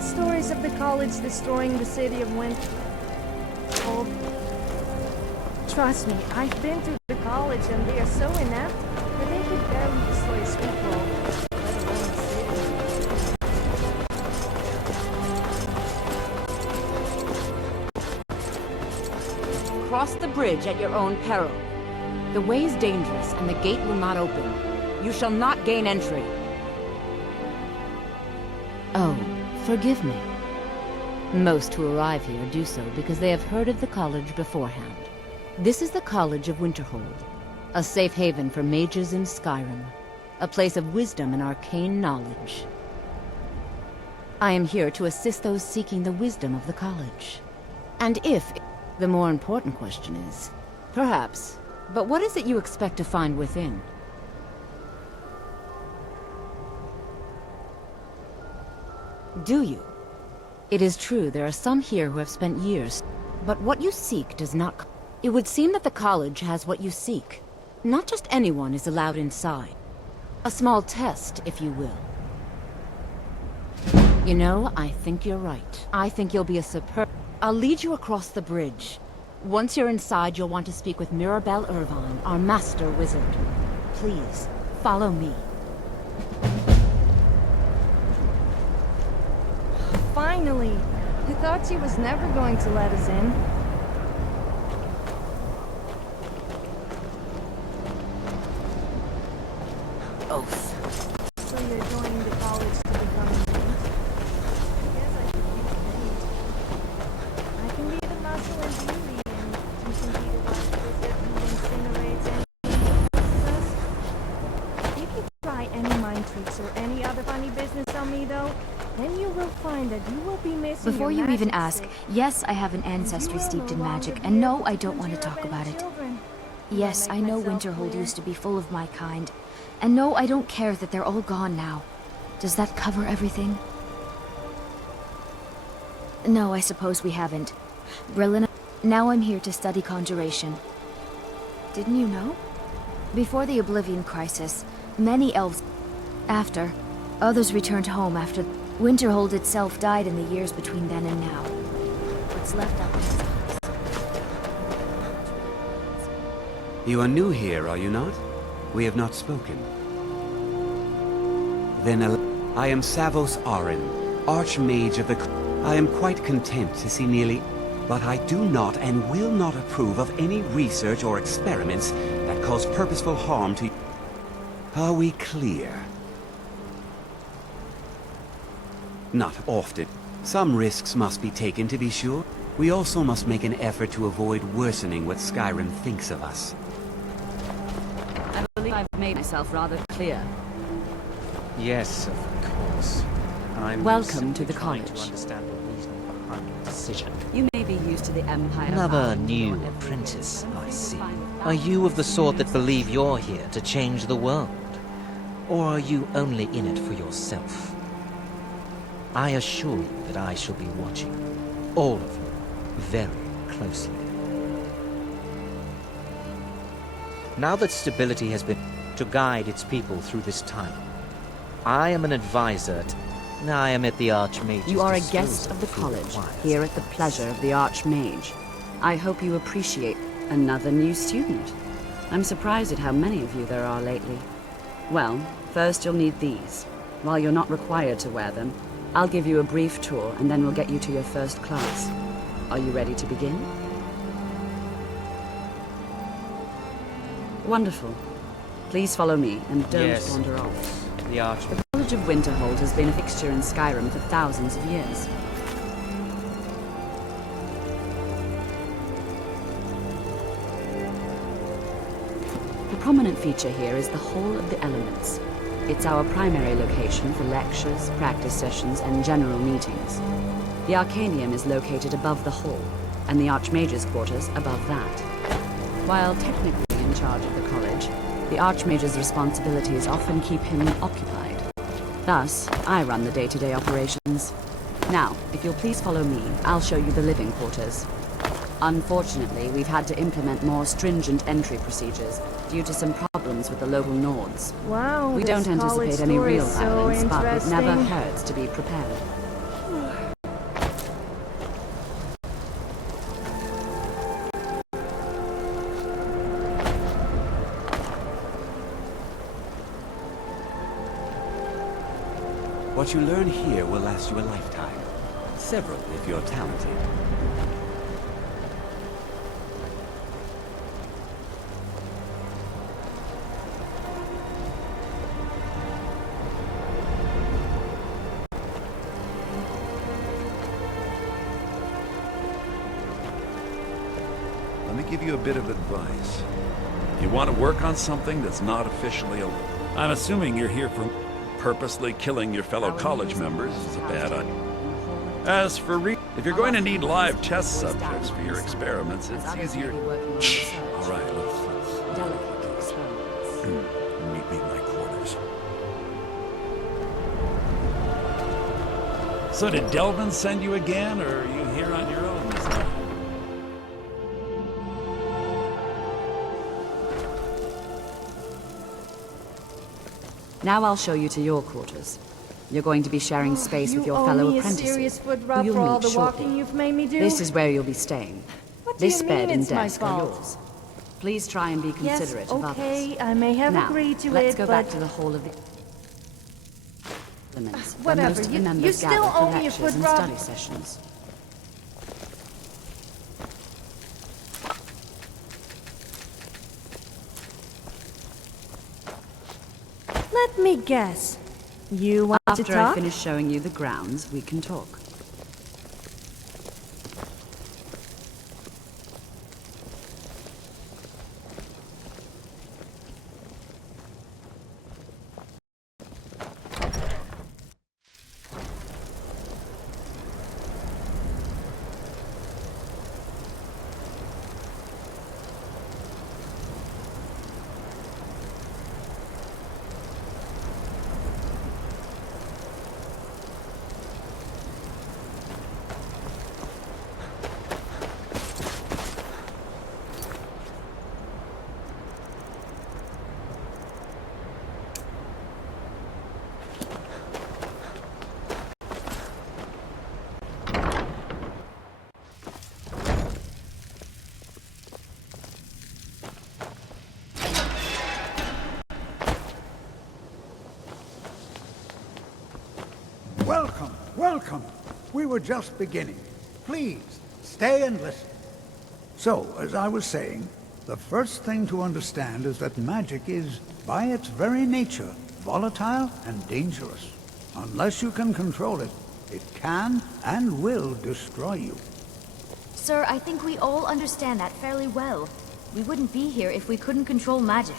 stories of the college destroying the city of Winter. Trust me, I've been to the college and they are so inept that they could barely destroy a sweet roll, let alone a city. Cross the bridge at your own peril. The way is dangerous and the gate will not open. You shall not gain entry. Oh, forgive me. Most who arrive here do so because they have heard of the college beforehand. This is the College of Winterhold, a safe haven for mages in Skyrim, a place of wisdom and arcane knowledge. I am here to assist those seeking the wisdom of the college. And if... The more important question is... Perhaps. But what is it you expect to find within? Do you? It is true there are some here who have spent years, but what you seek does not... It would seem that the college has what you seek. Not just anyone is allowed inside. A small test, if you will. You know, I think you're right. I think you'll be a superb... I'll lead you across the bridge. Once you're inside, you'll want to speak with Mirabelle Irvine, our master wizard. Please, follow me. Finally! I thought she was never going to let us in. Oath. So you're joining the college to become a saint? I guess I could use paint. I can be the muscle and beauty, and you can be the wild wizard who incinerates anything that opposes us. If you try any mind tricks or any other funny business on me, though, then you will find that you will be missing Before your you even magic ask, stick. yes, I have an ancestry steeped in magic, and no, I don't want to talk about it. Yes, I know Winterhold used to be full of my kind, and no, I don't care that they're all gone now. Does that cover everything? No, I suppose we haven't. Brillin, now I'm here to study conjuration. Didn't you know? Before the Oblivion Crisis, many elves... After, others returned home after... Winterhold itself died in the years between then and now. What's left up is You are new here, are you not? We have not spoken. Then I am Savos Arin, Archmage of the... I am quite content to see nearly... But I do not and will not approve of any research or experiments that cause purposeful harm to... Are we clear? Not often. Some risks must be taken, to be sure. We also must make an effort to avoid worsening what Skyrim thinks of us. I believe I've made myself rather clear. Yes, of course. I'm Welcome to the trying college. to understand the reason behind the decision. You may be used to the Empire. Another new apprentice, I see. Are you of the sort that believe you're here to change the world? Or are you only in it for yourself? I assure you that I shall be watching all of you very closely. Now that stability has been to guide its people through this time, I am an advisor. I am at the Archmage's You are a disposal guest of the if you college, require. here at the pleasure of the Archmage. I hope you appreciate another new student. I'm surprised at how many of you there are lately. Well, first you'll need these. While you're not required to wear them, I'll give you a brief tour and then we'll get you to your first class. Are you ready to begin? Wonderful. Please follow me and don't Yes. wander off. The Archmage. The College of Winterhold has been a fixture in Skyrim for thousands of years. The prominent feature here is the Hall of the Elements. It's our primary location for lectures, practice sessions, and general meetings. The Arcanium is located above the hall, and the Archmage's quarters above that. While technically in charge of the college, the Archmage's responsibilities often keep him occupied. Thus, I run the day-to-day operations. Now, if you'll please follow me, I'll show you the living quarters. Unfortunately, we've had to implement more stringent entry procedures due to some problems with the local Nords. Wow, We this don't anticipate college any story real is so violence, but it never interesting. hurts to be prepared. What you learn here will last you a lifetime. Several, if you're talented. Let me give you a bit of advice. You want to work on something that's not officially a... I'm assuming you're here for purposely killing your fellow college members is a bad idea. As for if you're going to need live test subjects for your experiments, it's easier... Shh! All right, let's meet me in my quarters. So did Delvin send you again, or are you here on your own this time? Now I'll show you to your quarters. You're going to be sharing space with your fellow apprentices. You owe me a serious foot who rub you'll for all meet the shortly. walking you've made me do? This is where you'll be staying. What do This you bed mean and it's my desk are fault? yours. Please try and be considerate of others. Okay, I may have Now, agreed to let's it, go but... back to the Hall of the Elements, where Whatever, most of the you members still gather for owe me a lectures foot and rub. study sessions. Let me guess. You want to After talk? I finish showing you the grounds, we can talk. Welcome, welcome. We were just beginning. Please, stay and listen. So, as I was saying, the first thing to understand is that magic is, by its very nature, volatile and dangerous. Unless you can control it, it can and will destroy you. Sir, I think we all understand that fairly well. We wouldn't be here if we couldn't control magic.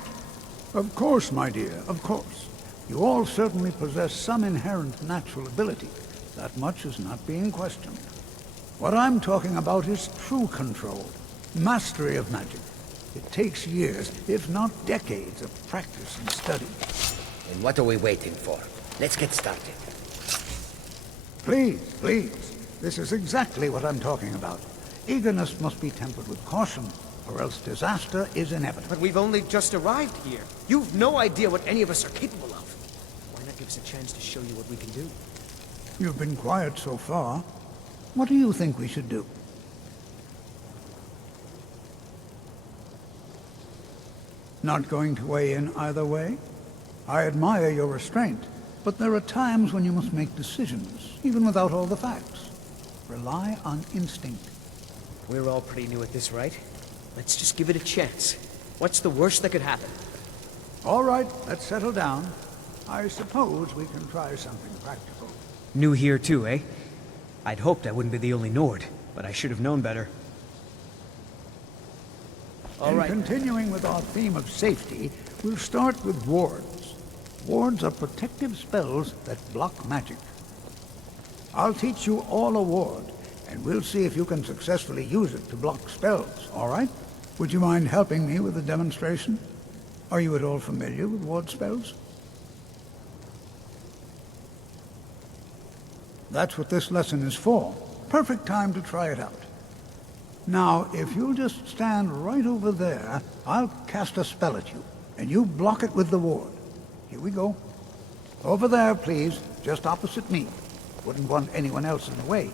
Of course, my dear, of course. You all certainly possess some inherent natural ability. That much is not being questioned. What I'm talking about is true control, mastery of magic. It takes years, if not decades, of practice and study. And what are we waiting for? Let's get started. Please, please. This is exactly what I'm talking about. Eagerness must be tempered with caution, or else disaster is inevitable. But we've only just arrived here. You've no idea what any of us are capable of. Why not give us a chance to show you what we can do? You've been quiet so far. What do you think we should do? Not going to weigh in either way? I admire your restraint, but there are times when you must make decisions, even without all the facts. Rely on instinct. We're all pretty new at this, right? Let's just give it a chance. What's the worst that could happen? All right, let's settle down. I suppose we can try something practical. New here too, eh? I'd hoped I wouldn't be the only Nord, but I should have known better. Continuing with our theme of safety, we'll start with wards. Wards are protective spells that block magic. I'll teach you all a ward, and we'll see if you can successfully use it to block spells, all right? Would you mind helping me with the demonstration? Are you at all familiar with ward spells? That's what this lesson is for. Perfect time to try it out. Now, if you'll just stand right over there, I'll cast a spell at you, and you block it with the ward. Here we go. Over there, please, just opposite me. Wouldn't want anyone else in the way.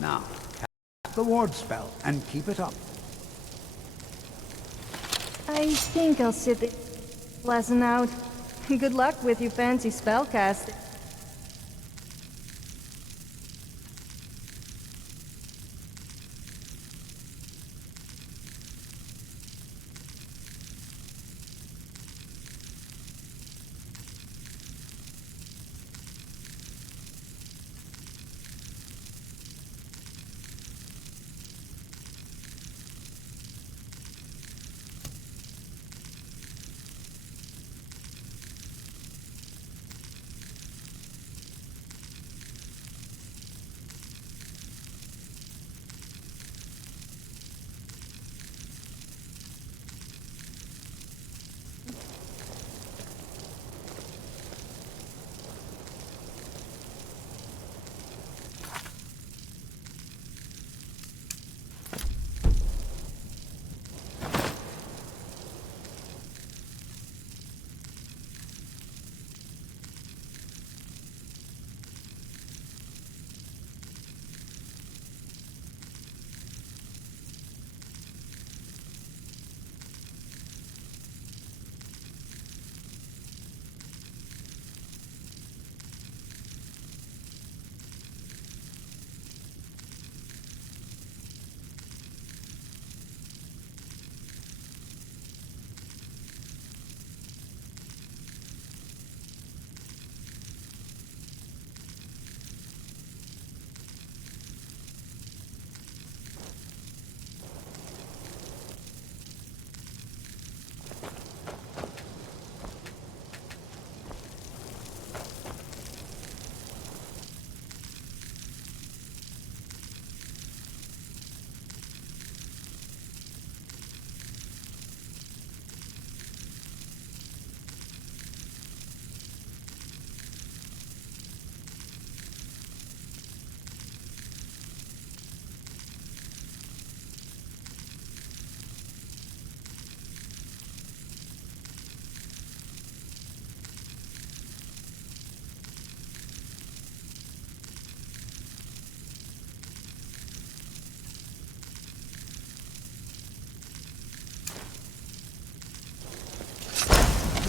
Now, cast the ward spell, and keep it up. I think I'll sit there. lesson out. Good luck with your fancy spellcasting.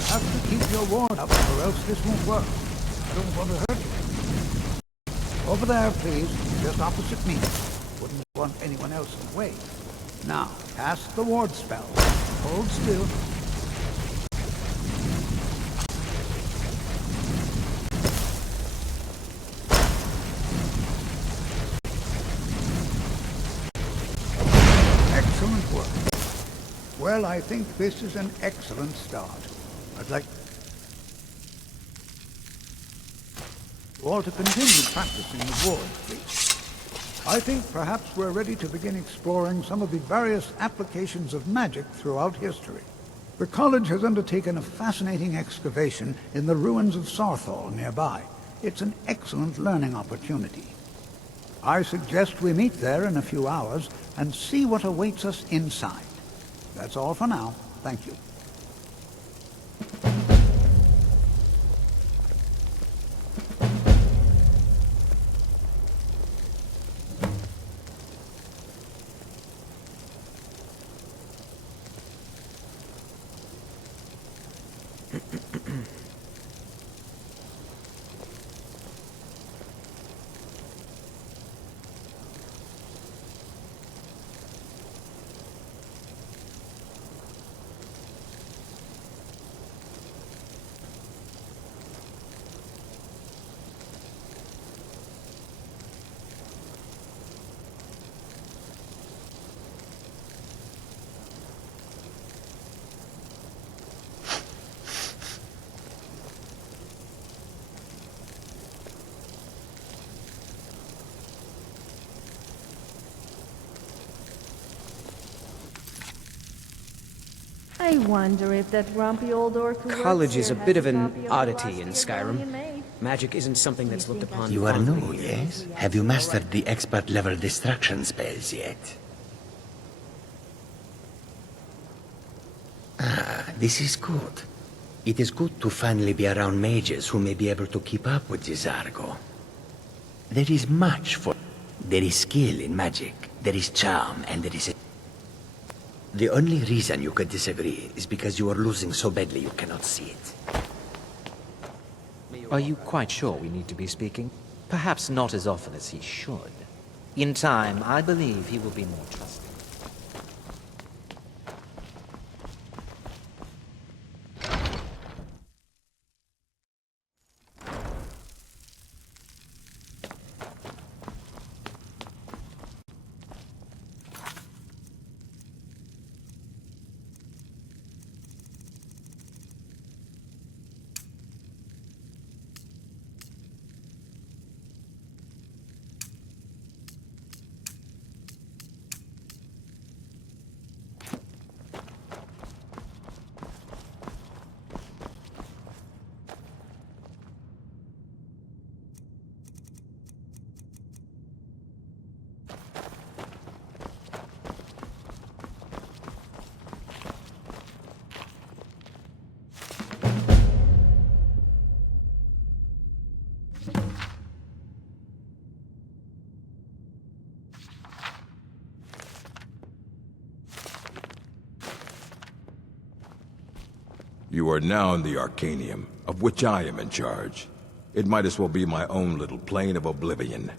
Have to keep your ward up, or else this won't work. I don't want to hurt you. Over there, please. Just opposite me. Wouldn't want anyone else in the way. Now, cast the ward spell. Hold still. Excellent work. Well, I think this is an excellent start. I'd like you all to continue practicing the ward, please. I think perhaps we're ready to begin exploring some of the various applications of magic throughout history. The college has undertaken a fascinating excavation in the ruins of Sarthal nearby. It's an excellent learning opportunity. I suggest we meet there in a few hours and see what awaits us inside. That's all for now. Thank you. I wonder if that grumpy old orc who College works is a here bit has of an copy the oddity in last Skyrim. Argonian maid. Magic isn't something that's looked upon You are fondly. new, yes? Have you mastered the expert level distraction spells yet? Ah, this is good. It is good to finally be around mages who may be able to keep up with this Argo. There is much for... There is skill in magic, there is charm, and there is... The only reason you could disagree is because you are losing so badly you cannot see it. Are you quite sure we need to be speaking? Perhaps not as often as he should. In time, I believe he will be more trusting. You are now in the Arcanium, of which I am in charge. It might as well be my own little plane of oblivion.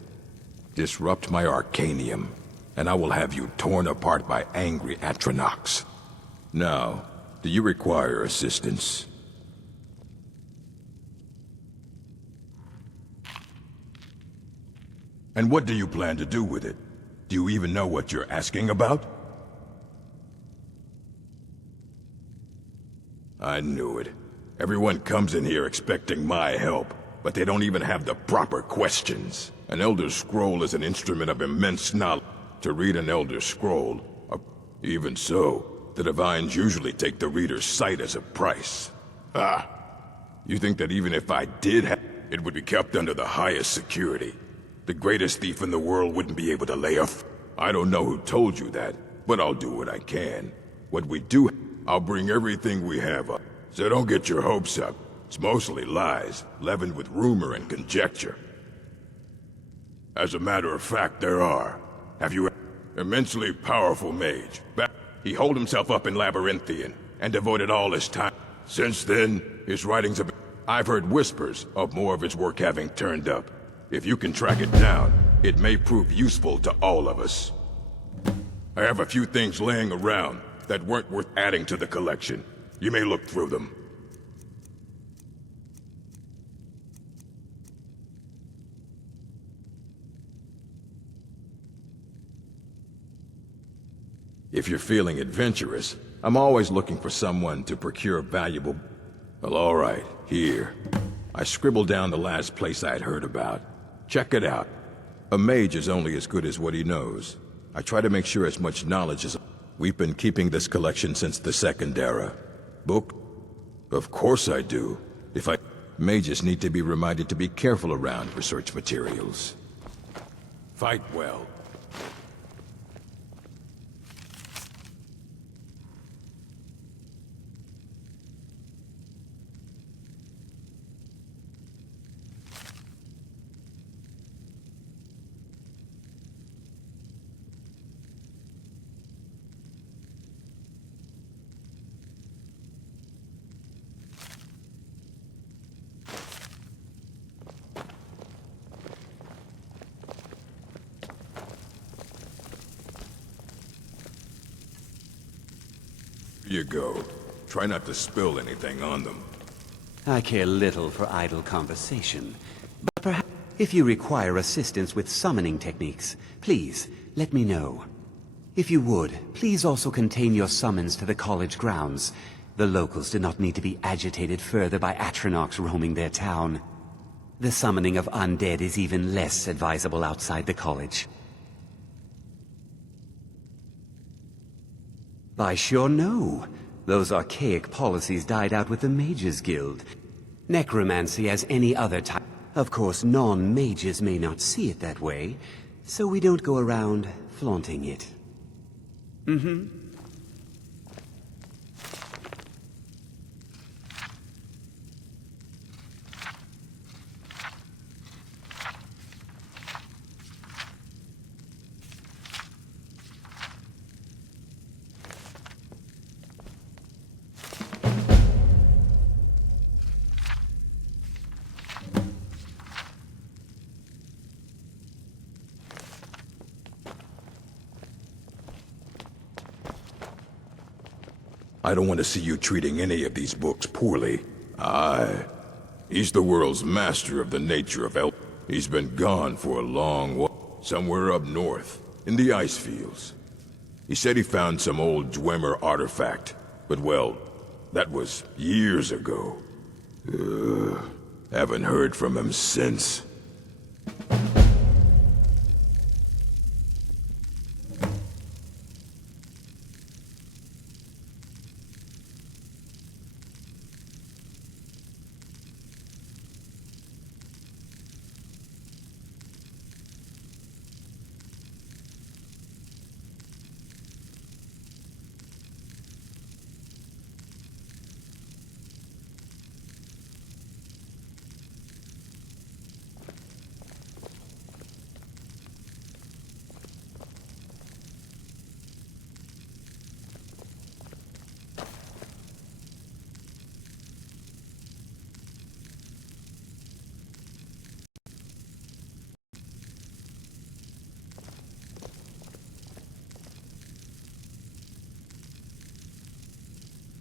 Disrupt my Arcanium, and I will have you torn apart by angry Atronachs. Now, do you require assistance? And what do you plan to do with it? Do you even know what you're asking about? I knew it. Everyone comes in here expecting my help, but they don't even have the proper questions. An Elder Scroll is an instrument of immense knowledge. To read an Elder Scroll, even so, the Divines usually take the reader's sight as a price. Ah, you think that even if I did have it would be kept under the highest security? The greatest thief in the world wouldn't be able to lay off. I don't know who told you that, but I'll do what I can. What we do, I'll bring everything we have up. So don't get your hopes up. It's mostly lies, leavened with rumor and conjecture. As a matter of fact, there are. Have you... Immensely powerful mage. He holed himself up in Labyrinthian, and devoted all his time. Since then, his writings have... I've heard whispers of more of his work having turned up. If you can track it down, it may prove useful to all of us. I have a few things laying around that weren't worth adding to the collection. You may look through them. If you're feeling adventurous, I'm always looking for someone to procure valuable... Well, all right, here. I scribbled down the last place I'd heard about. Check it out. A mage is only as good as what he knows. I try to make sure as much knowledge as... We've been keeping this collection since the Second Era. Book? Of course I do. Mages need to be reminded to be careful around research materials. Fight well. Here you go. Try not to spill anything on them. I care little for idle conversation, but perhaps if you require assistance with summoning techniques, please let me know. If you would, please also contain your summons to the college grounds. The locals do not need to be agitated further by Atronachs roaming their town. The summoning of undead is even less advisable outside the college. I sure know. Those archaic policies died out with the Mages Guild. Necromancy as any other type. Of course, non-mages may not see it that way, so we don't go around flaunting it. Mm-hmm. I don't want to see you treating any of these books poorly. Aye. He's the world's master of the nature of elf. He's been gone for a long while. Somewhere up north, in the ice fields. He said he found some old Dwemer artifact, but well, that was years ago. Haven't heard from him since.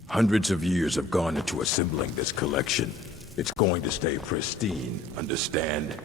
Hundreds of years have gone into assembling this collection. It's going to stay pristine, understand?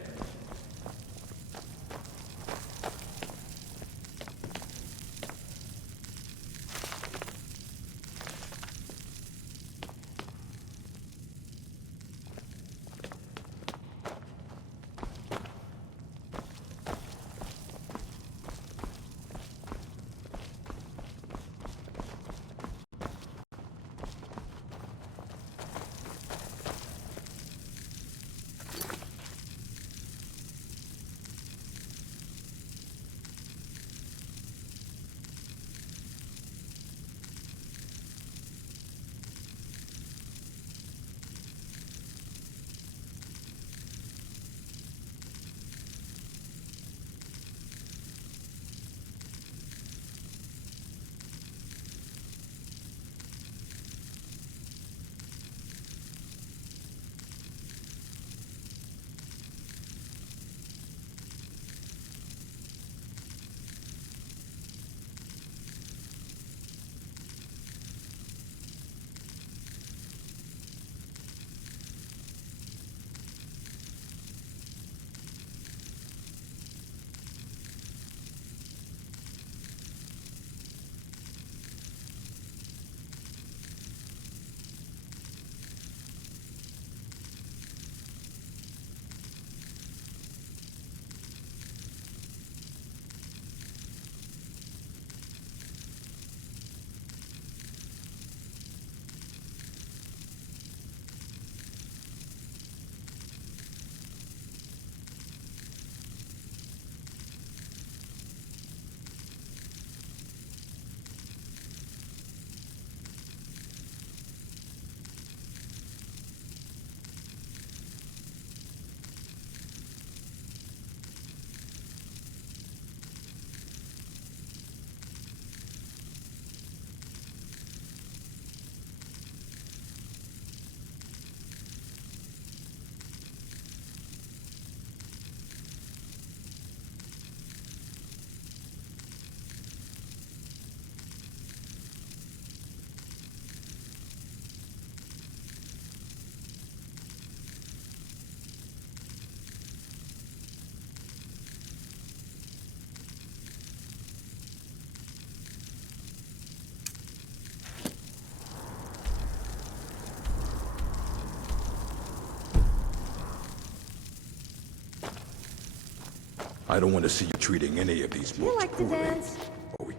I don't want to see you treating any of these Do you books like to poorly. dance?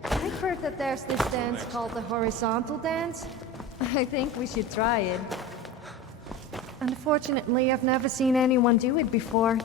I've heard that there's this dance called the horizontal dance. I think we should try it. Unfortunately, I've never seen anyone do it before.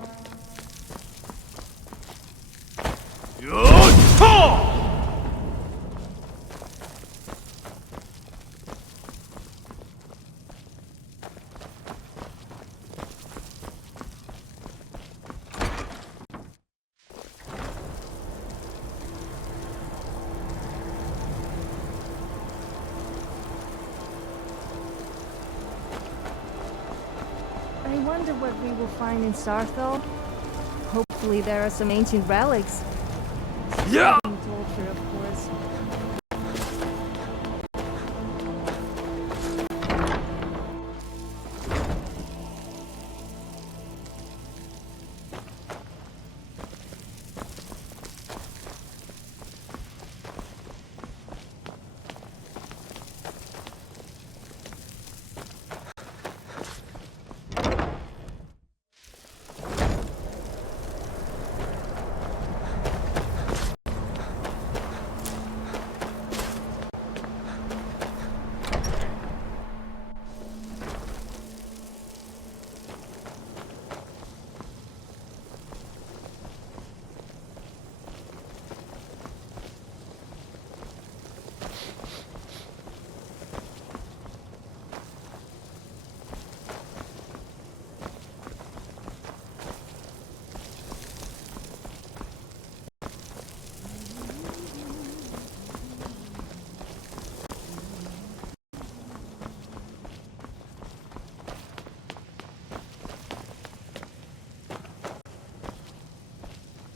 I wonder what we will find in Sarthal. Hopefully there are some ancient relics. Yeah! Torture, of course.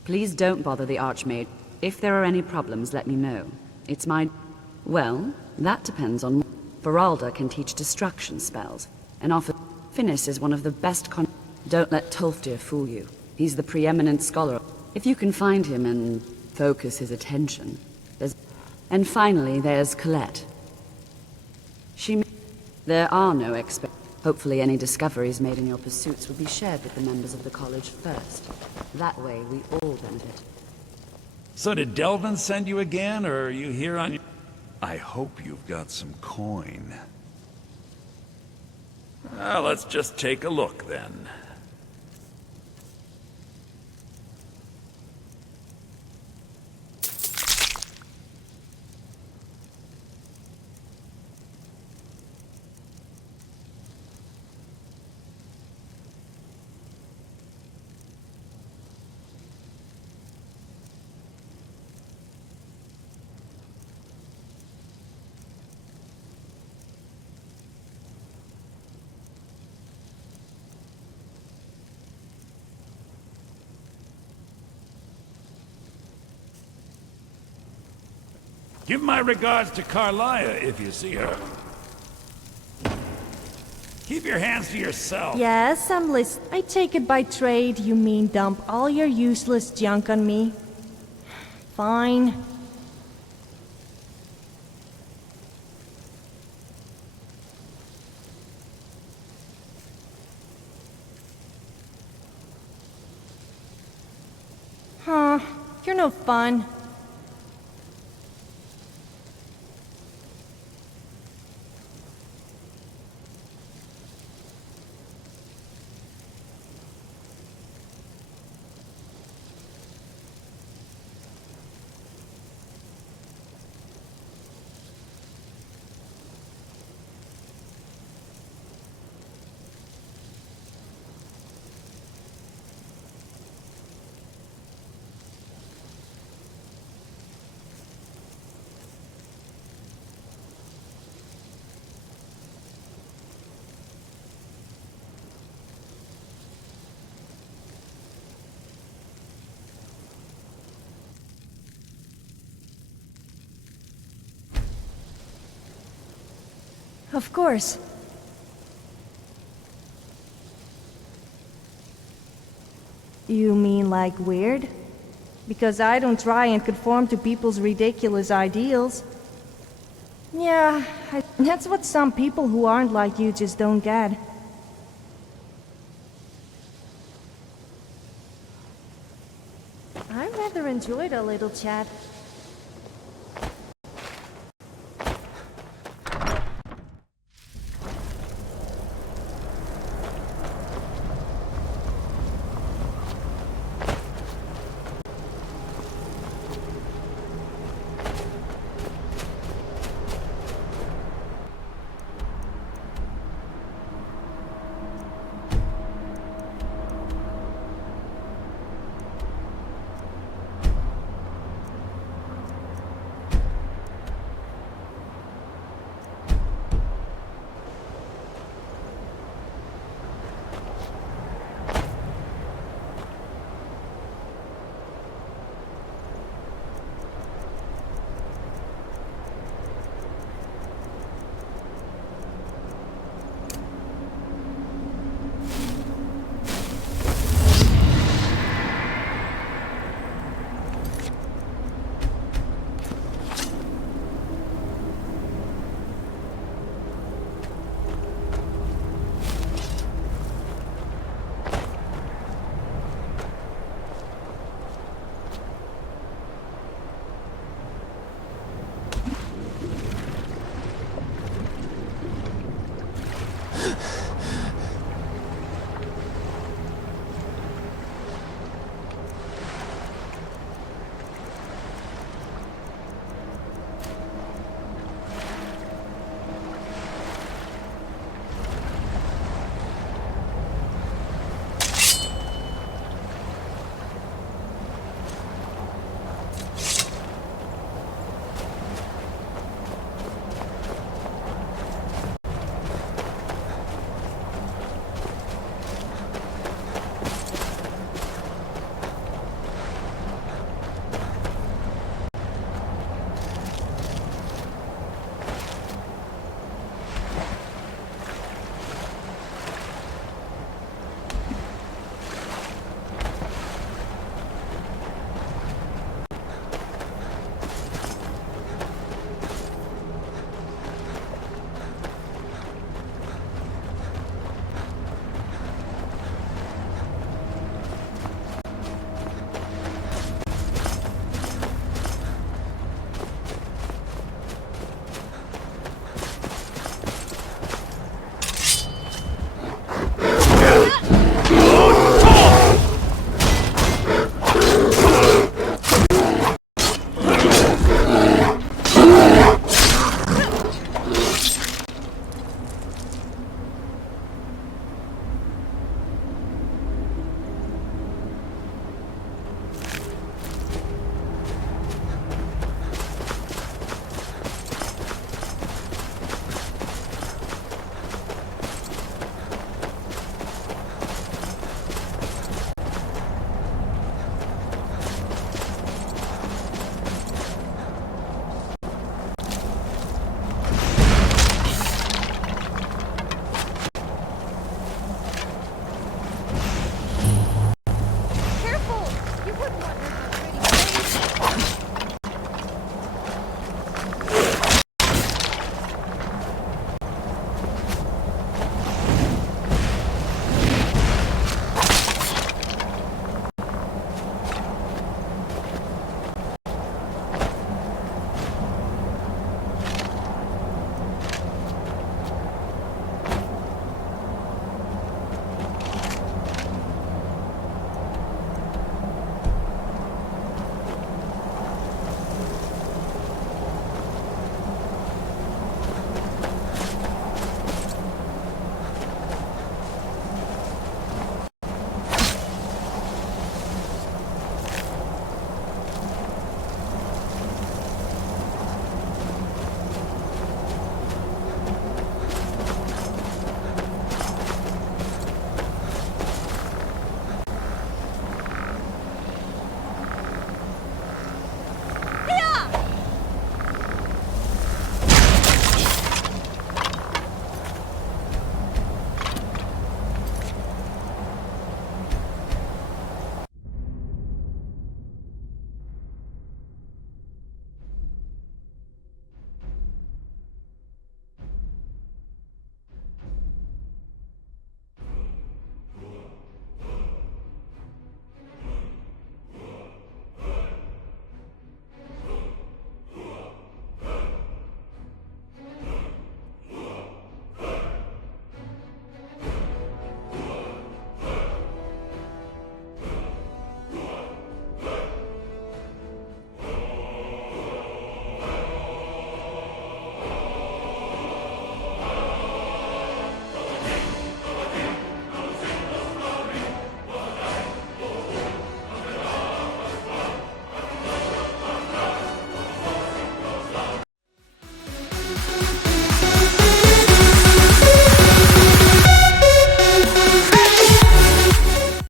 Please don't bother the Archmage. If there are any problems, let me know. It's my... Well, that depends on... Feralda can teach destruction spells, and offer... Finis is one of the best Don't let Tolfdir fool you. He's the preeminent scholar. If you can find him and focus his attention, there's... And finally, there's Colette. There are no Hopefully any discoveries made in your pursuits will be shared with the members of the college first. That way, we all benefit. So did Delvin send you again, or are you here on... I hope you've got some coin. Let's just take a look, then. Give my regards to Carlia if you see her. Keep your hands to yourself. Yes, I'm listening. I take it by trade you mean dump all your useless junk on me. Fine. Huh, you're no fun. Of course. You mean like weird? Because I don't try and conform to people's ridiculous ideals. Yeah, that's what some people who aren't like you just don't get. I rather enjoyed our little chat.